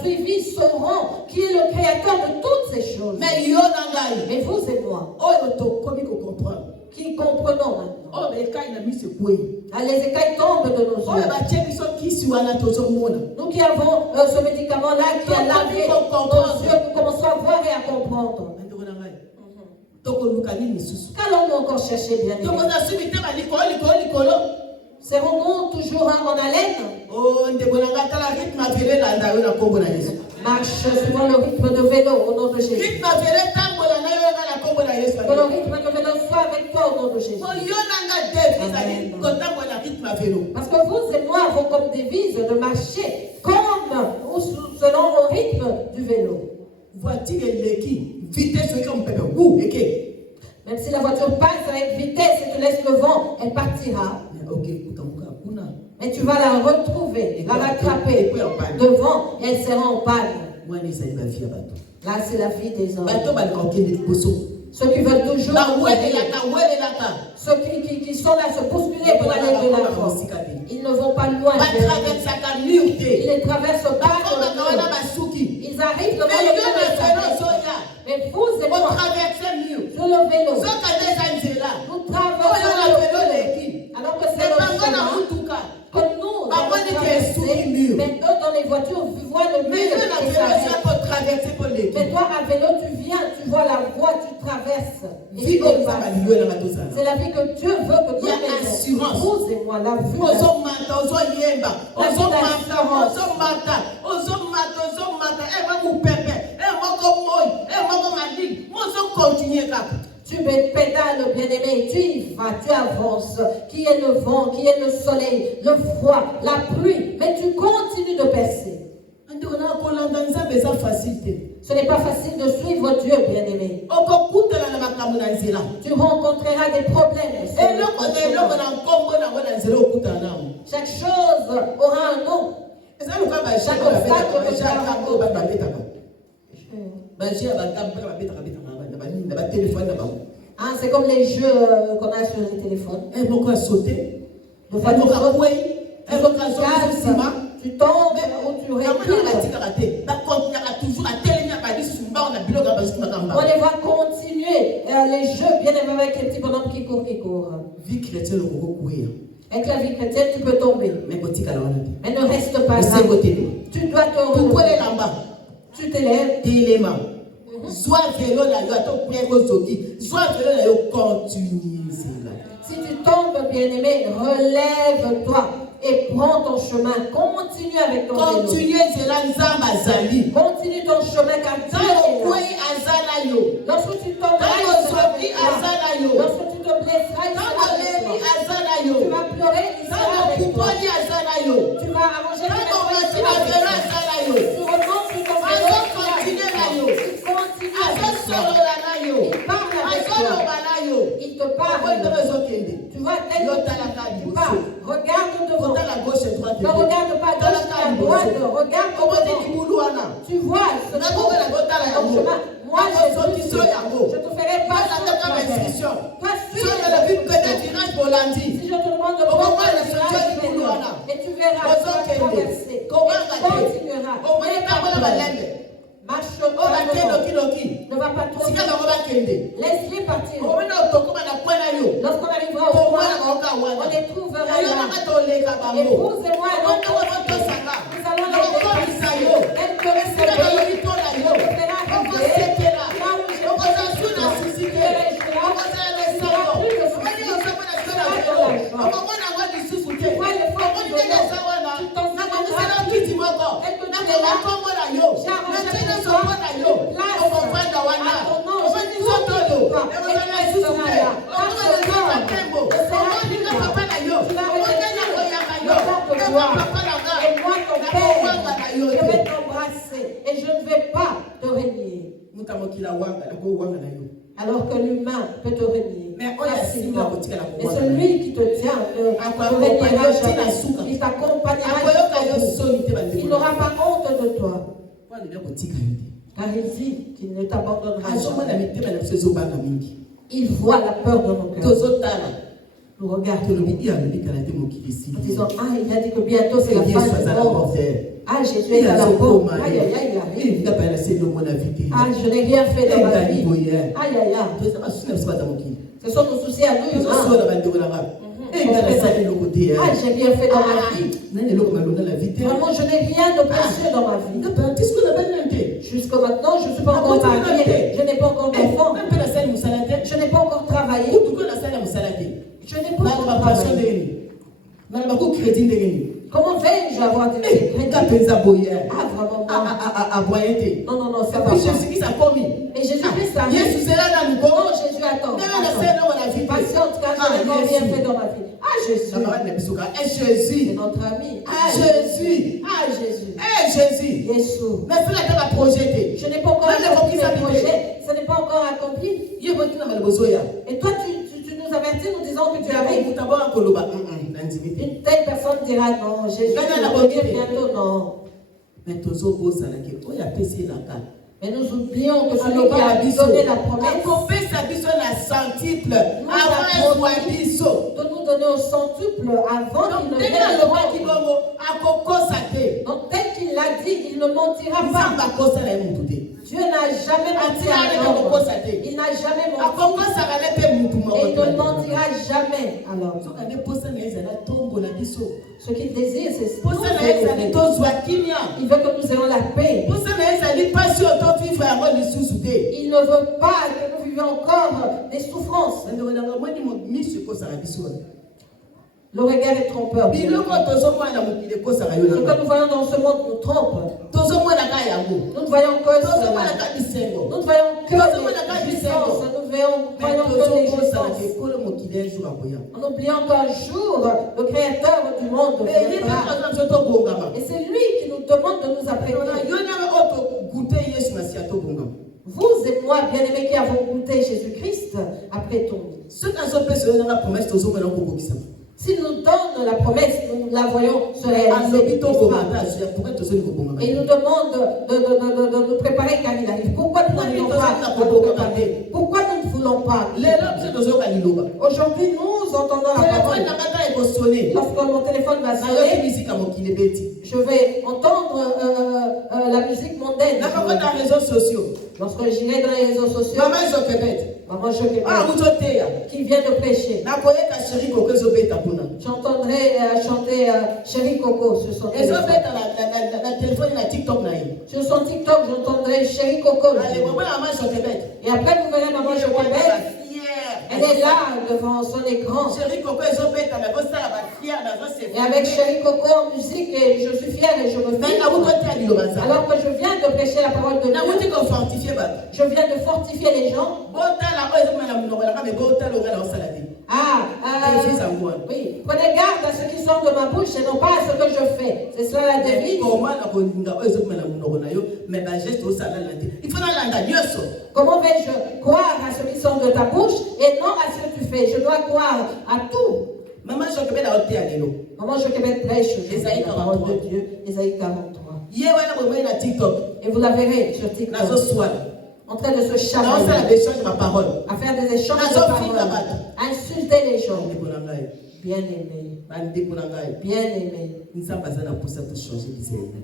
suivi, sauront qui est le créateur de toutes ces choses. Mais vous et moi, qui comprenons maintenant. Les écailles tombent de nos yeux. Nous qui avons ce médicament-là qui a lavé nos yeux, nous commençons à voir et à comprendre. Qu'allons-nous encore chercher, bien aimé? Serons-nous toujours en haleine? Marche suivant le rythme de vélo au nom de Jésus. Que le rythme de vélo soit avec toi au nom de Jésus. Amen. Parce que vous et moi avons comme devise de marcher comme ou selon le rythme du vélo. Même si la voiture passe avec vitesse et te laisse le vent, elle partira. Mais tu vas la retrouver, la rattraper devant et elle sera en panne. Là, c'est la vie des hommes. Ceux qui veulent toujours, ceux qui sont là se bousculer pour aller de l'avant, ils ne vont pas loin. Ils ne traversent pas. Ils arrivent devant le mur. Mais vous et moi, sur le vélo, nous traversons le vélo. Alors que c'est le chemin que nous avons traversé. Mais eux dans les voitures, tu vois le mur. Mais toi à vélo, tu viens, tu vois la voie, tu traverses. traverse. Vie comme ça, C'est la vie que Dieu veut que tu aies. Vous et moi, la vue. Tu pédales, bien-aimé, tu y vas, tu avances. Qui est le vent, qui est le soleil, le froid, la pluie, mais tu continues de percer. Ce n'est pas facile de suivre Dieu, bien-aimé. Tu rencontreras des problèmes. Chaque chose aura un nom. Chaque obstacle aura un nom. Ah, c'est comme les jeux qu'on a sur les téléphones. De fois, tu tombes ou tu recules. On les voit continuer les jeux bien aimés avec les petits bonhommes qui courent. Vie chrétienne, avec la vie chrétienne, tu peux tomber. Mais ne reste pas là. Tu dois te relever. Tu t'élèves. Si tu tombes, bien-aimé, relève-toi et prends ton chemin. Continue avec ton vélo. Continue ton chemin car Dieu est là. Lorsque tu tomberas, lorsque tu te blesseras, tu vas pleurer, il sera avec toi. Tu vas arranger tes choses. Tu remontes sur ton vélo. Il parle avec toi. Il te parle. Tu vois, tu parles. Regarde devant. Ne regarde pas gauche et à droite. Regarde devant. Tu vois ce chemin. Moi, je te ferai pas sur le traverse. Si je te demande de prendre le virage, et tu verras, tu vas traverser. Et tu continueras. Marche ne va pas trop. Laisse-les partir. Lorsqu'on arrivera au point, on les trouvera là. Et vous et moi, nous allons les dépasser. Elle te restera. Elle te fera arriver. Là où je suis, tu verras, tu n'auras plus de soucis. Tu seras dans la joie. Tu vois les fois où tu t'en souviendras plus. Elle te dira, j'ai arrangé pour toi une place à ton nom. Je ne t'oublie pas. Et tu resteras là. Car ce corps ne sera plus là. Tu vas retenir le temps de gloire. Et moi, ton Père, je vais t'embrasser. Et je ne vais pas te renier. Alors que l'humain peut te renier. Mais celui qui te tient ne reniera jamais. Il t'accompagnera jusqu'au bout. Il n'aura pas honte de toi. Car il dit qu'il ne t'abandonnera jamais. Il voit la peur de nos cœurs. Nous regardons. Nous disons, ah, il a dit que bientôt c'est la fin du monde. Ah, Jésus est à la porte. Aïe, aïe, aïe, il arrive. Ah, je n'ai rien fait dans ma vie. Aïe, aïe, aïe. Ce sont nos soucis à nous. Ah, j'ai bien fait dans ma vie. Vraiment, je n'ai rien de précieux dans ma vie. Jusqu'à maintenant, je ne suis pas encore mariée. Je n'ai pas encore d'enfant. Je n'ai pas encore travaillé. Je n'ai pas encore travaillé. Comment vais-je avoir des crédits? Ah, vraiment. Non, non, non, c'est pas ça. Et Jésus-Christ a dit, non, Jésus, attends. Patiente, car je n'ai pas rien fait dans ma vie. Ah, Jésus. C'est notre ami. Ah, Jésus. Ah, Jésus. Jésus. Je n'ai pas encore accompli mes projets. Ce n'est pas encore accompli. Et toi, tu nous avertis, nous disons que tu arrives. Une telle personne dira non, Jésus va revenir bientôt, non. Mais nous oublions que celui qui a donné la promesse de nous donner au centuple avant qu'il ne vienne le monde. Donc tel qu'il l'a dit, il ne mentira pas. Dieu n'a jamais menti à l'homme. Il n'a jamais menti. Et il ne mentira jamais à l'homme. Ce qu'il désire, c'est nous aimer. Il veut que nous ayons la paix. Il ne veut pas que nous vivions encore des souffrances. Le regard est trompeur. Ce que nous voyons dans ce monde nous trompe. Nous ne voyons que cela. Nous ne voyons que les jouissances. Nous voyons que les jouissances. En oubliant qu'un jour, le Créateur du monde viendra. Et c'est lui qui nous demande de nous apprêter. Vous et moi, bien-aimés qui avons goûté Jésus-Christ, apprêtons-nous. S'il nous donne la promesse, nous la voyons se réaliser. Et il nous demande de nous préparer quand il arrive. Pourquoi nous n'arrivons pas à nous préparer? Pourquoi nous ne voulons pas? Aujourd'hui, nous entendons la parole. Lorsque mon téléphone va sonner, je vais entendre la musique mondaine. Lorsque j'irai dans les réseaux sociaux, Maman Joquebed, qui vient de prêcher, j'entendrai chanter Chéri Coco sur son téléphone. Sur son TikTok, j'entendrai Chéri Coco. Et après, vous verrez Maman Joquebed. Elle est là devant son écran. Et avec Chéri Coco en musique, et je suis fière et je me fie. Alors que je viens de prêcher la parole de Dieu, je viens de fortifier les gens. Oui, prenez garde à ce qui sort de ma bouche et non pas à ce que je fais. C'est cela la devise. Comment vais-je croire à ce qui sort de ta bouche et non à ce que tu fais? Je dois croire à tout. Maman Joquebed prêche la parole de Dieu, Ésaïe 43. Et vous la verrez sur TikTok. En train de se charger, à faire des échanges de paroles, à insulter les gens. Bien-aimés, bien-aimés,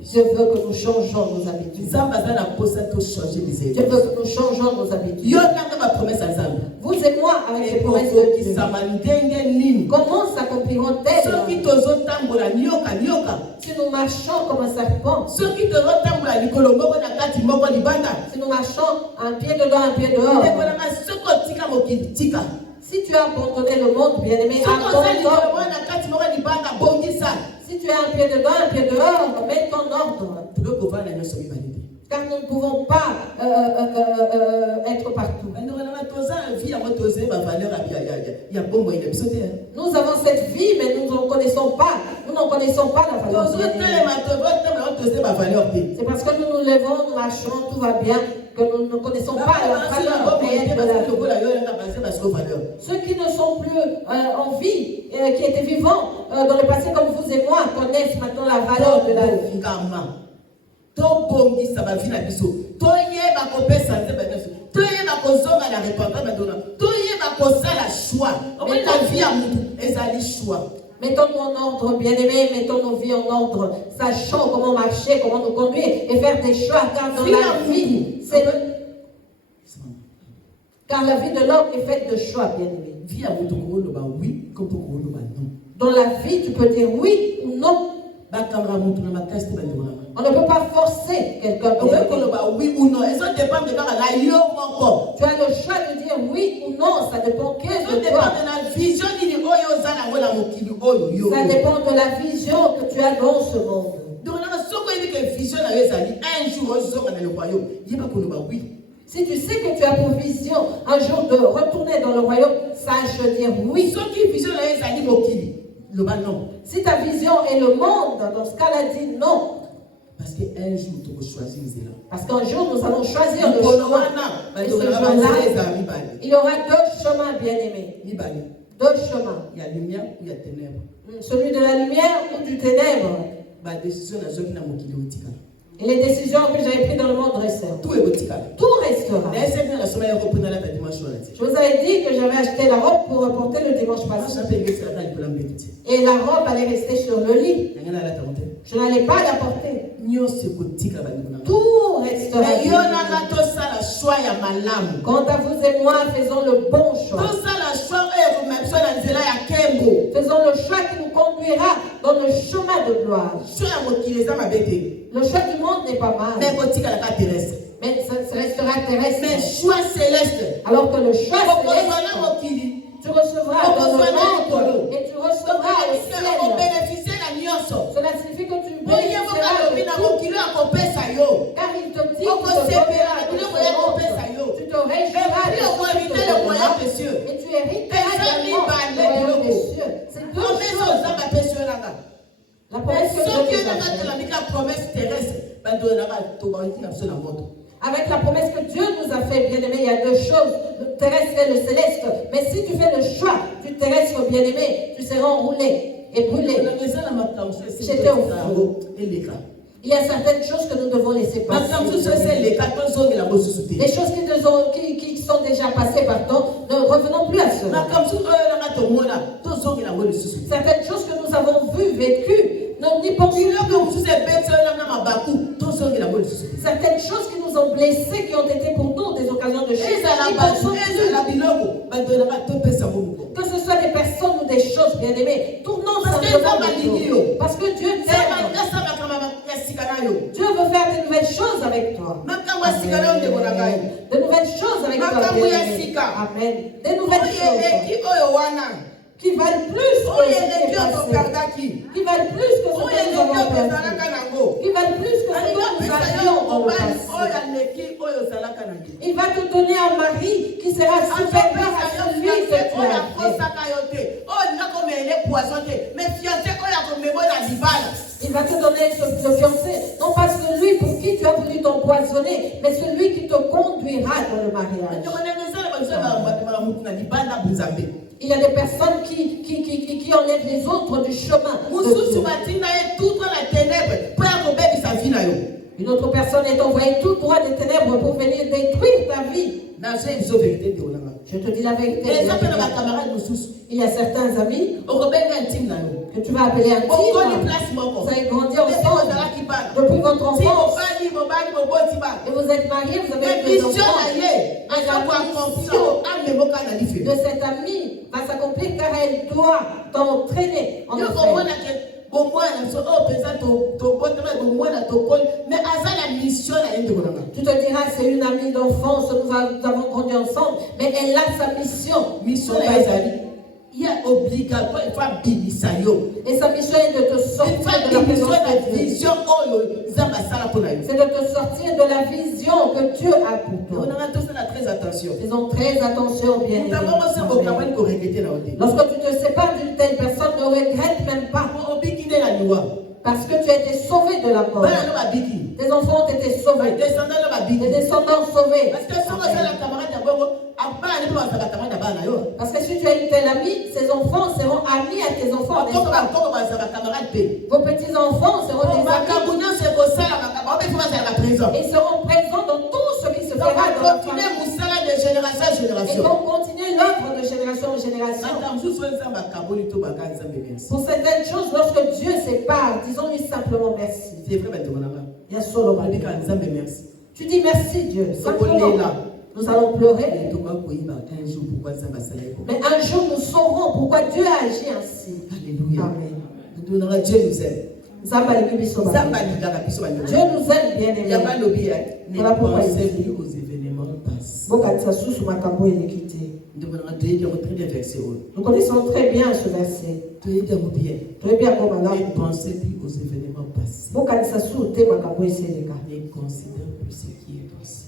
Dieu veut que nous changeons nos habitudes. Dieu veut que nous changeons nos habitudes. Vous et moi, avec les promesses de Dieu, comment s'accompliront-elles si nous marchons comme un serpent? Si nous marchons un pied dedans, un pied dehors. Si tu as abandonné le monde, bien-aimé, abandonne. Si tu as un pied dedans, un pied dehors, mets ton ordre. Car nous ne pouvons pas être partout. Nous avons cette vie, mais nous n'en connaissons pas. Nous n'en connaissons pas la valeur. C'est parce que nous nous levons, nous marchons, tout va bien, que nous ne connaissons pas la valeur réelle de la vie. Ceux qui ne sont plus en vie, qui étaient vivants dans le passé comme vous et moi, connaissent maintenant la valeur de la vie. Mettons-nous en ordre, bien-aimés, mettons nos vies en ordre, sachant comment marcher, comment nous conduire et faire des choix, car dans la vie, car la vie de l'homme est faite de choix, bien-aimés. Dans la vie, tu peux dire oui ou non. On ne peut pas forcer quelqu'un. Oui ou non. Ça dépend de tu as le choix de dire oui ou non. Ça dépend que de toi. Ça dépend de la vision que tu as dans ce monde. Si tu sais que tu as pour vision un jour de retourner dans le royaume, sache dire oui. Si ta vision est le monde, dans ce cas-là, dis non. Parce qu'un jour, nous allons choisir le chemin. Et ce jour-là, il y aura deux chemins, bien-aimés. Deux chemins. Il y a lumière ou il y a ténèbres. Celui de la lumière ou du ténèbre. Et les décisions que j'avais prises dans le monde resteront. Tout restera. Je vous avais dit que j'avais acheté la robe pour porter le dimanche passé. Et la robe allait rester sur le lit. Je n'allais pas la porter. Tout restera Mais bien. Quant à vous et moi, faisons le bon choix. Faisons le choix qui nous conduira dans le chemin de gloire. Le choix du monde n'est pas mal, mais ça restera terrestre. Mais choix céleste. Alors que le choix céleste, tu recevras dans le monde et tu recevras au ciel. Cela signifie que tu bénéficieras de tout. Car il te dit que tu te réjouiras de ce qui te donnera et tu hériteras également le royaume des cieux. C'est deux choses. La promesse que Dieu nous a faite. Avec la promesse que Dieu nous a fait, bien-aimé, il y a deux choses, le terrestre et le céleste. Mais si tu fais le choix du terrestre, bien-aimé, tu seras enroulé et brûlé. J'étais au feu. Il y a certaines choses que nous devons laisser passer. Les choses qui sont déjà passées, pardon, ne revenons plus à cela. Certaines choses que nous avons vues, vécues, n'y pensons plus. Certaines choses qui nous ont blessés, qui ont été pour nous des occasions de chute, n'y pensons plus. Que ce soit des personnes ou des choses, bien-aimées, tournons simplement le dos. Parce que Dieu t'aime. Dieu veut faire de nouvelles choses avec toi. De nouvelles choses avec toi. Amen. De nouvelles choses qui valent plus que ce qui est passé. Qui valent plus que ce que nous avons perdu. Qui valent plus que ce que nous avions dans le passé. Il va te donner un mari qui sera supérieur à celui que tu as fait. Il va te donner le fiancé, non pas celui pour qui tu as voulu t'empoisonner, mais celui qui te conduira dans le mariage. Il y a des personnes qui enlèvent les autres du chemin. Une autre personne est envoyée tout droit des ténèbres pour venir détruire ta vie. Je te dis la vérité. Il y a certains amis que tu vas appeler intime. Vous avez grandi ensemble depuis votre enfance. Et vous êtes mariés, vous avez des enfants. De cette amie va s'accomplir car elle doit t'entraîner en enfer. Tu te diras, c'est une amie d'enfance, nous avons grandi ensemble, mais elle a sa mission. Il est obligatoire, il faut abîmer. Et sa mission est de te sortir de la présence de Dieu. C'est de te sortir de la vision que Dieu a pour toi. Faisons très attention, bien évidemment. Lorsque tu te sépares d'une telle personne, ne regrette même pas. Parce que tu as été sauvé de la mort. Tes enfants ont été sauvés. Tes descendants sauvés. Parce que si tu as une telle amie, ces enfants seront amis à tes enfants. Vos petits-enfants seront des amis. Ils seront présents dans tout ce qui se fera dans la famille. Et vont continuer l'œuvre de génération en génération. Pour certaines choses, lorsque Dieu sépare, disons-lui simplement merci. Il y a seulement merci. Tu dis merci Dieu. Simplement. Nous allons pleurer. Mais un jour nous saurons pourquoi Dieu a agi ainsi. Alléluia. Amen. Dieu nous aime. Dieu nous aime bien aimé. Voilà pourquoi il aux événements passés. Nous connaissons très bien ce verset. Très bien comme ne pensez plus aux événements passés. Ne considère plus ce qui est passé.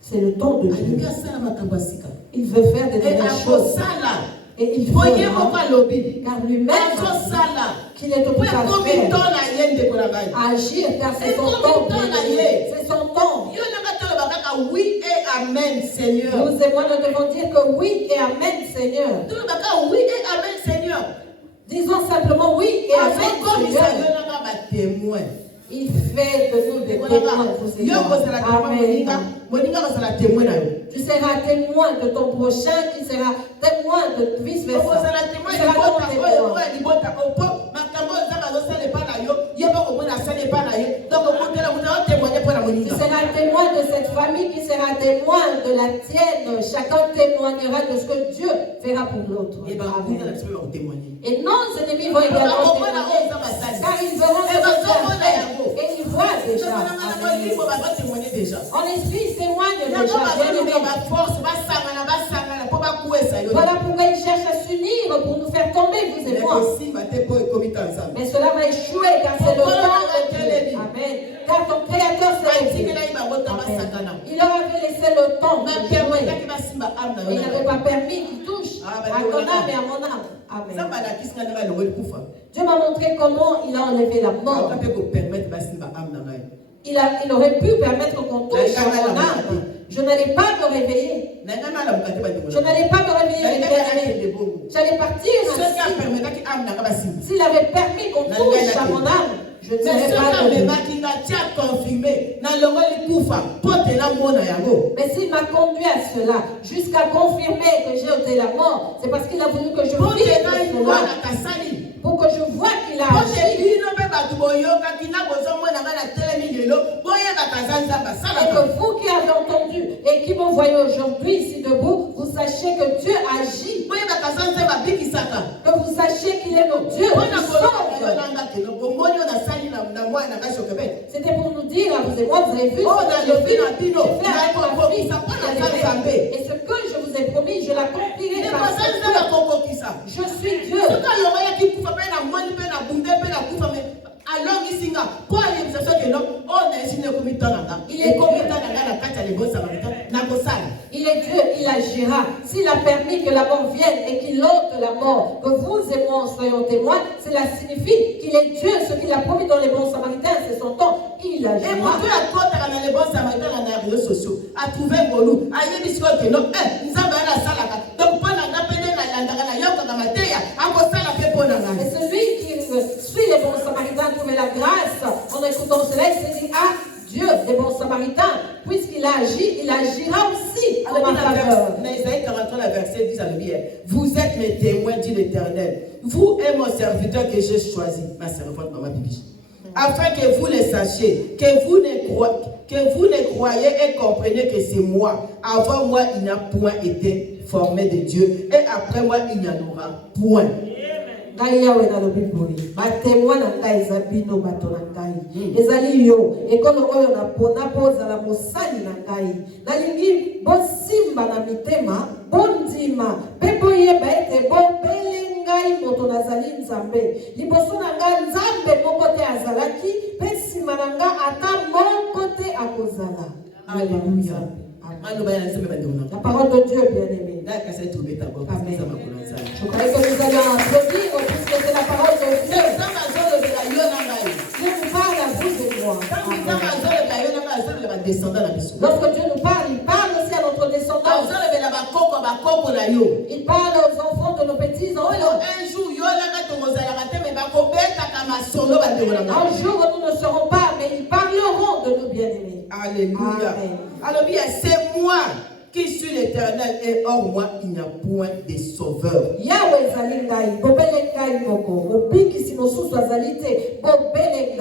C'est le temps de Dieu. Il veut faire de nouvelles choses. Et il faut car lui-même qu'il est occupé à faire, agir car c'est son temps. C'est son temps. Oui et amen, Seigneur. Vous et moi, nous devons dire que oui et amen, Seigneur. Oui et amen, Seigneur. Disons simplement oui et amen, Seigneur. Il fait de nous des témoins. Tu seras témoin de ton prochain qui sera témoin de vice-versa. Tu seras ton témoin. seras témoin de cette famille qui sera témoin de la tienne. Chacun témoignera de ce que Dieu fera pour l'autre. Et nos ennemis vont également témoigner, car ils verront et ils voient déjà. En esprit, ils témoignent déjà. Voilà pourquoi ils cherchent à s'unir pour nous faire tomber, vous et moi. Mais cela va échouer car c'est le temps de Dieu. Amen. Car ton Créateur s'est levé. Il leur avait laissé le temps de jouer. Il n'avait pas permis qu'il touche à ton âme et à mon âme. Amen. Dieu m'a montré comment il a enlevé la mort. Il aurait pu permettre qu'on touche à mon âme. Je n'allais pas me réveiller. Je n'allais pas me réveiller. J'allais partir ainsi. S'il avait permis qu'on touche à mon âme, je ne serais pas mais s'il m'a conduit à cela, jusqu'à confirmer que j'ai ôté la mort, c'est parce qu'il a voulu que je vive cela, pour que je vois qu'il a agi. Et que vous qui avez entendu et qui me voyez aujourd'hui ici debout, vous sachiez que Dieu agit. Que vous sachiez qu'il est notre Dieu qui sauve. C'était pour nous dire à vous et moi, vous avez vu ce que j'ai fait avec ma fille. Et ce que je vous ai promis, je l'accomplirai parce que je suis Dieu. Il est Dieu, il agira. S'il a permis que la mort vienne et qu'il ôte la mort, que vous et moi soyons témoins, cela signifie qu'il est Dieu. Ce qu'il a promis dans les bons samaritains, c'est son temps. Il agira. Et mon Dieu a quoi dans les bons samaritains dans les réseaux sociaux, a trouvé Bolou, a dit que non, nous avons la salle. Donc, pendant la peine, et celui qui suit les bons samaritains trouver la grâce en écoutant cela, il s'est dit, ah, Dieu des bons samaritains, puisqu'il a agi, il agira aussi en ma faveur. Isaïe 43, le verset 10 à le bien. Vous êtes mes témoins, dit l'Éternel. Vous et mon serviteur que j'ai choisi, ma servante, maman Bibi, afin que vous le sachiez, que vous ne croyez et compreniez que c'est moi. Avant moi, il n'a point été formé de Dieu, et après moi, il n'y en aura point. Ngai yawe na lobi boye batemwa na ngai ezabino bato na ngai ezali yo ekolo oyo na poza la mosali na ngai nalingi bosimba na mitema bondima pe boyeba ete bobele ngai moto nazali nzambe liboso na ngai nzambe moko te azalaki pe nsima na ngai ata moko te akozala. Alléluia. La parole de Dieu, bien-aimé. Amen. Je croyais que nous allions applaudir puisque c'est la parole de Dieu. Dieu nous parle à vous et moi. Lorsque Dieu nous parle, il parle aussi à notre descendance. Il parle aux enfants de nos petits-enfants. Un jour, nous ne serons pas, mais ils parleront de nous, bien-aimés. Alléluia. Alléluia. C'est moi qui suis l'Éternel et hors moi, il n'y a point de sauveur. Yahweh zalingai, bobelengai moko, bobiki si mosusu azalite, bobelengai.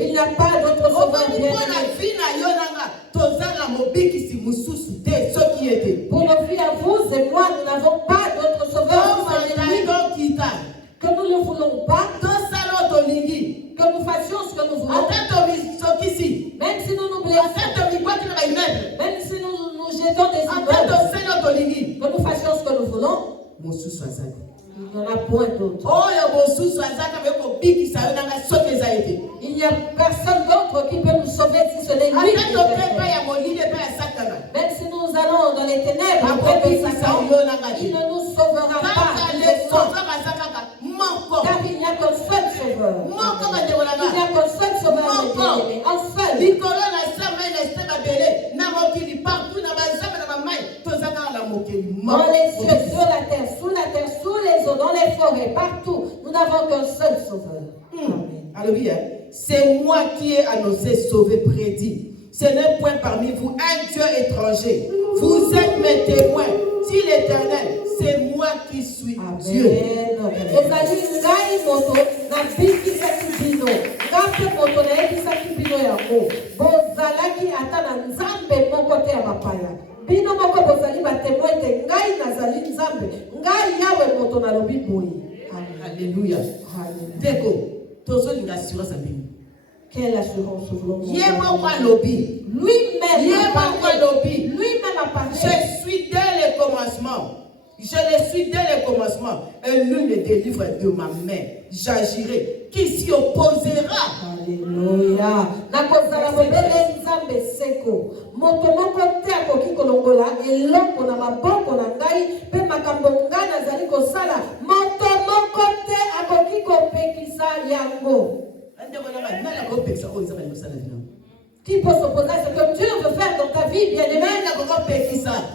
Il n'y a pas d'autre sauveur. Pour nos vies à vous et moi, nous n'avons pas d'autre sauveur. Que nous ne voulons pas, que nous fassions ce que nous voulons. Même si nous nous blessons, même si nous nous jetons des idoles, que nous fassions ce que nous voulons, il n'y en a point d'autre. Il n'y a personne d'autre qui peut nous sauver si ce n'est lui. Même si nous allons dans les ténèbres, après Satan, il ne nous sauvera pas. Car il n'y a qu'un seul sauveur. Il n'y a qu'un seul sauveur. Un seul. Dans les cieux, sur la terre, sous les eaux, dans les forêts, partout, nous n'avons qu'un seul sauveur. Alléluia. C'est moi qui ai annoncé, sauvé, prédit. Ce n'est point parmi vous un Dieu étranger. Vous êtes mes témoins. Dit l'Éternel, c'est moi qui suis Dieu. Amen. pe moto na yebisaki bino yango bozalaki ata na nzambe moko te ya bapaya bino moko bozali batemoin ete ngai nazali nzambe ngai yawe moto nalobi boye. Alléluia. Deko tozolinga assurance abini. Quelle assurance voulons-nous? Lui-même a parlé. Je suis dès le commencement. Je le suis dès le commencement. Et lui me délivre de ma main. J'agirai. Qui s'y opposera? Alléluia. Nakozala mobele nzambe seko. Moto moko te akoki kolongola eloko na maboko na ngai pe makambo ngai nazali kosala. Moto moko te akoki kopekisa yango. Qui peut s'opposer à ce que Dieu veut faire dans ta vie, bien-aimé?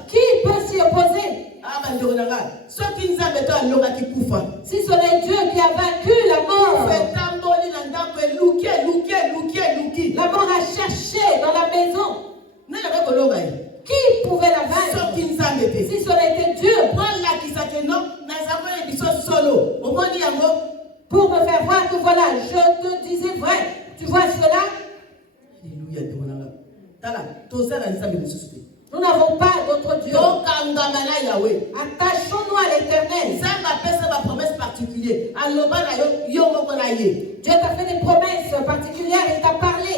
Qui peut s'y opposer? Si ce n'est Dieu qui a vaincu la mort, la mort a cherché dans la maison. Qui pouvait la vaincre? Si ce n'était Dieu, pour me faire voir que voilà, je te disais vrai. Tu vois cela? Nous n'avons pas d'autre Dieu. Attachons-nous à l'Éternel. Dieu t'a fait des promesses particulières. Il t'a parlé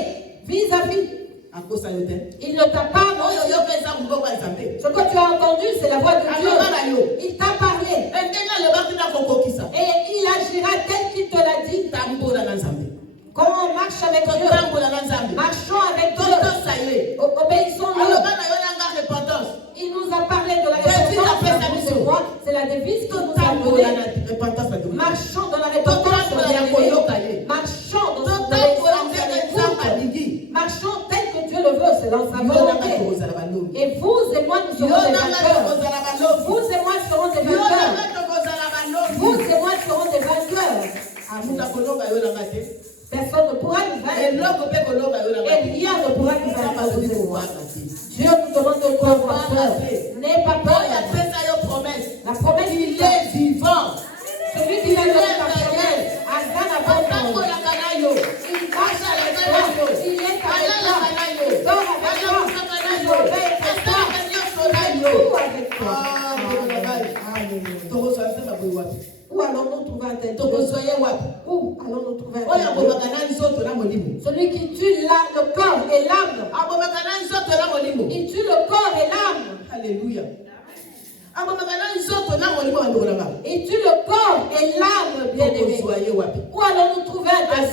vis-à-vis. Il ne t'a pas menti. Ce que tu as entendu, c'est la voix de Dieu. Il t'a parlé. Et il agira tel qu'il te l'a dit. Comment on marche avec Dieu? Marchons avec Dieu. Obéissons-le. Il nous a parlé de la repentance. C'est la devise que nous a donnée. Marchons dans la repentance. Marchons dans marchons tel que Dieu le veut, c'est dans sa volonté. Et vous et moi, nous serons des vainqueurs. Vous et moi serons des vainqueurs. Vous et moi serons des vainqueurs. Personne ne pourra nous vaincre. Et rien ne pourra nous vaincre. Dieu nous demande de croire en peur. N'aie pas peur. La promesse, il est vivant. Celui qui vient de la promesse, Azan a bon il marche avec toi. Il est avec toi. Il dort avec toi. Il obéit avec toi. Il tout avec toi. Où allons-nous trouver un tel Dieu? Où allons-nous trouver un tel Dieu? Celui qui tue le corps et l'âme. Il tue le corps et l'âme. Alléluia. Il tue le corps et l'âme, bien-aimé. Où allons-nous trouver un tel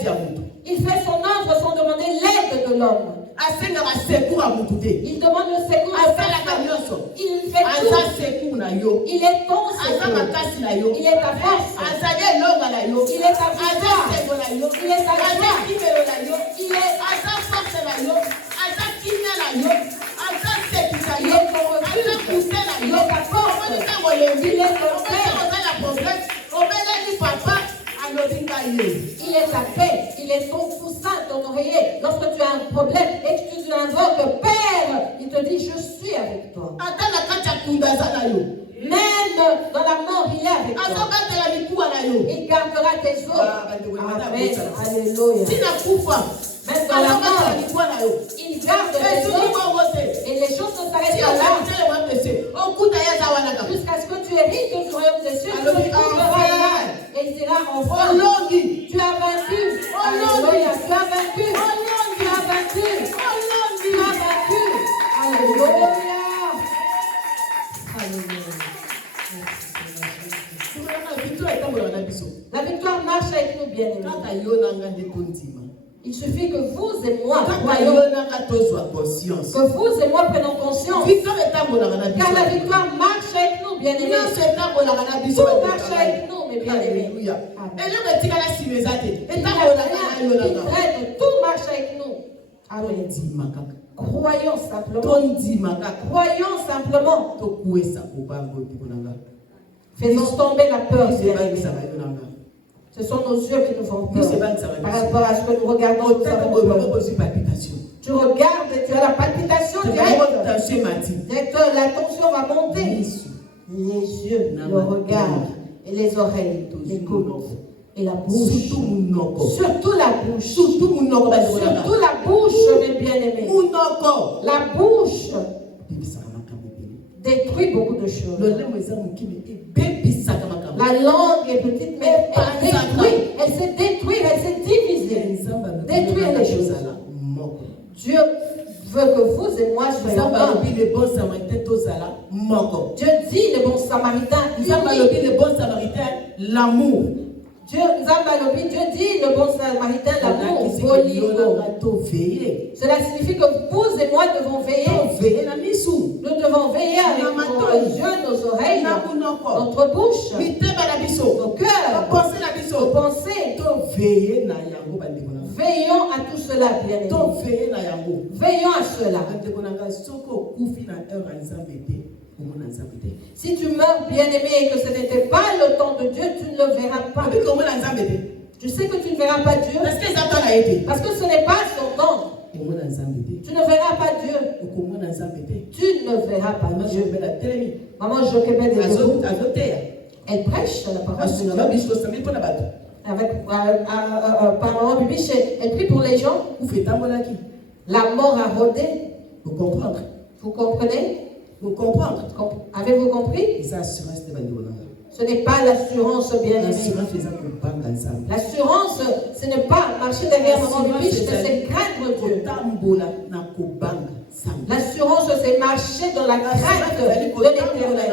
Dieu? Il fait son œuvre sans demander l'aide de l'homme. Il demande le secours à personne. Il fait tout. Il est ton secours. Il est ta force. Il est ta victoire. Il est ta joie. Il est il est ton refuge. Il est ta force. Il est ton père. Il est ta paix, il est ton coussin, ton oreiller. Lorsque tu as un problème et que tu invoques Père, il te dit je suis avec toi. Même dans la mort, il est avec toi. Il gardera tes os. Amen. Alléluia. Même dans la mort, il garde tes os. Et les choses ne s'arrêtent pas là. Jusqu'à ce que tu hérites du royaume des cieux. Et il dira enfin, tu as vaincu. Alléluia, tu as vaincu. Tu as vaincu. Tu as vaincu. Alléluia. La victoire marche avec nous, bien-aimés. Il suffit que vous et moi croyons, que vous et moi prenons conscience. Car la victoire marche avec nous, bien-aimés. Tout marche avec nous, mes bien-aimés. Tout marche avec nous. Amen. Croyons simplement. Croyons simplement. Faisons tomber la peur. Ce sont nos yeux qui nous font peur. Par rapport à ce que nous regardons, tu regardes et tu as la palpitation directe. La tension va monter. Les yeux, le regard et les oreilles l'écoute. Et la bouche. Surtout Mounoko. Surtout la bouche. Surtout Mounoko. Surtout la bouche, mes bien-aimés. Mounoko. La bouche détruit beaucoup de choses. La langue est petite, mais elle détruit. Elle s'est détruite, elle s'est divisée. Détruire les choses. Dieu veut que vous et moi soyons un. Dieu dit le bon samaritain. Le bon samaritain, l'amour. Dieu dit le bon samaritain, l'amour. Cela signifie que vous et moi devons veiller. Nous devons veiller avec nos yeux, nos oreilles, notre bouche, nos cœurs, nos pensées. Veillons à tout cela, bien aimé. Veillons à cela. Si tu meurs bien-aimé et que ce n'était pas le temps de Dieu, tu ne le verras pas. Tu sais que tu ne verras pas Dieu parce que ce n'est pas son temps. Tu ne verras pas Dieu. Tu ne verras pas Dieu. Maman Jochebed est debout. Elle prêche la parole de Dieu. Avec par maman Bibiche, elle prie pour les gens. La mort a rôdé. Vous comprendre? Vous comprenez? Vous comprendre? Avez-vous compris? Ce n'est pas l'assurance bien-aimée. L'assurance, ce n'est pas marcher derrière maman Bibiche, mais c'est craindre Dieu. L'assurance, c'est marcher dans la crainte de l'Éternel.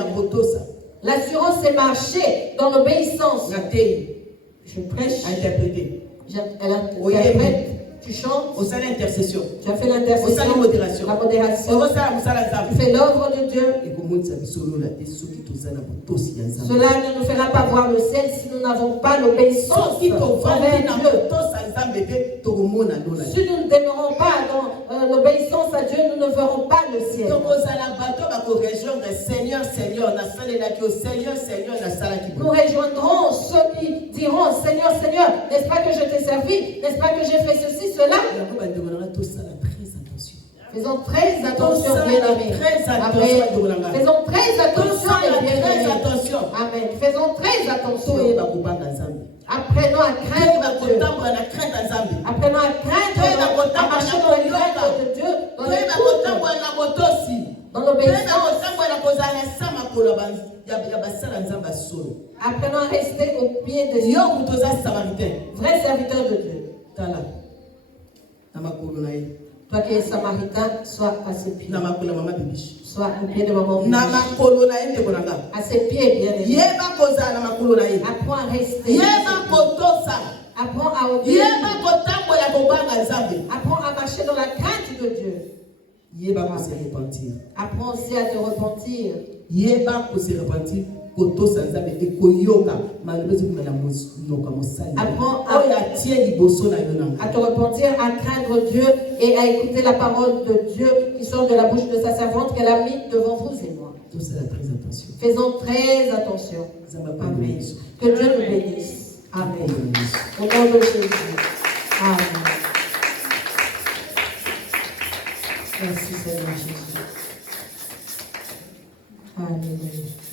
L'assurance, c'est marcher dans l'obéissance. Je prêche. Elle interprète. Tu chantes. Tu as fait l'intercession. La modération. Tu fais l'œuvre de Dieu. Cela ne nous fera pas voir le ciel si nous n'avons pas l'obéissance envers Dieu. Si nous ne demeurons pas dans l'obéissance à Dieu, nous ne verrons pas le ciel. Nous rejoindrons ceux qui diront Seigneur, Seigneur, n'est-ce pas que je t'ai servi? N'est-ce pas que j'ai fait ceci, cela? Faisons très attention, bien-aimés. Amen. Faisons très attention, bien-aimés. Amen. Faisons très attention. Apprenons à craindre Dieu. Apprenons à craindre, à marcher dans les craintes de Dieu, dans l'écoute, dans l'obéissance. Apprenons à rester au pied de Dieu. Vrai serviteur de Dieu. Toi qui es samaritain, sois à ses pieds. Sois au pied de maman. À ses pieds, bien aimé. Apprends à rester. Apprends à obéir. Apprends à marcher dans la crainte de Dieu. Apprends aussi à te repentir. Apprends à te repentir, à craindre Dieu et à écouter la parole de Dieu qui sort de la bouche de sa servante qu'elle a mise devant vous et moi. Faisons très attention. Amen. Que Dieu nous bénisse. Amen. Au nom de Jésus. Amen. Merci Seigneur Jésus. Alléluia.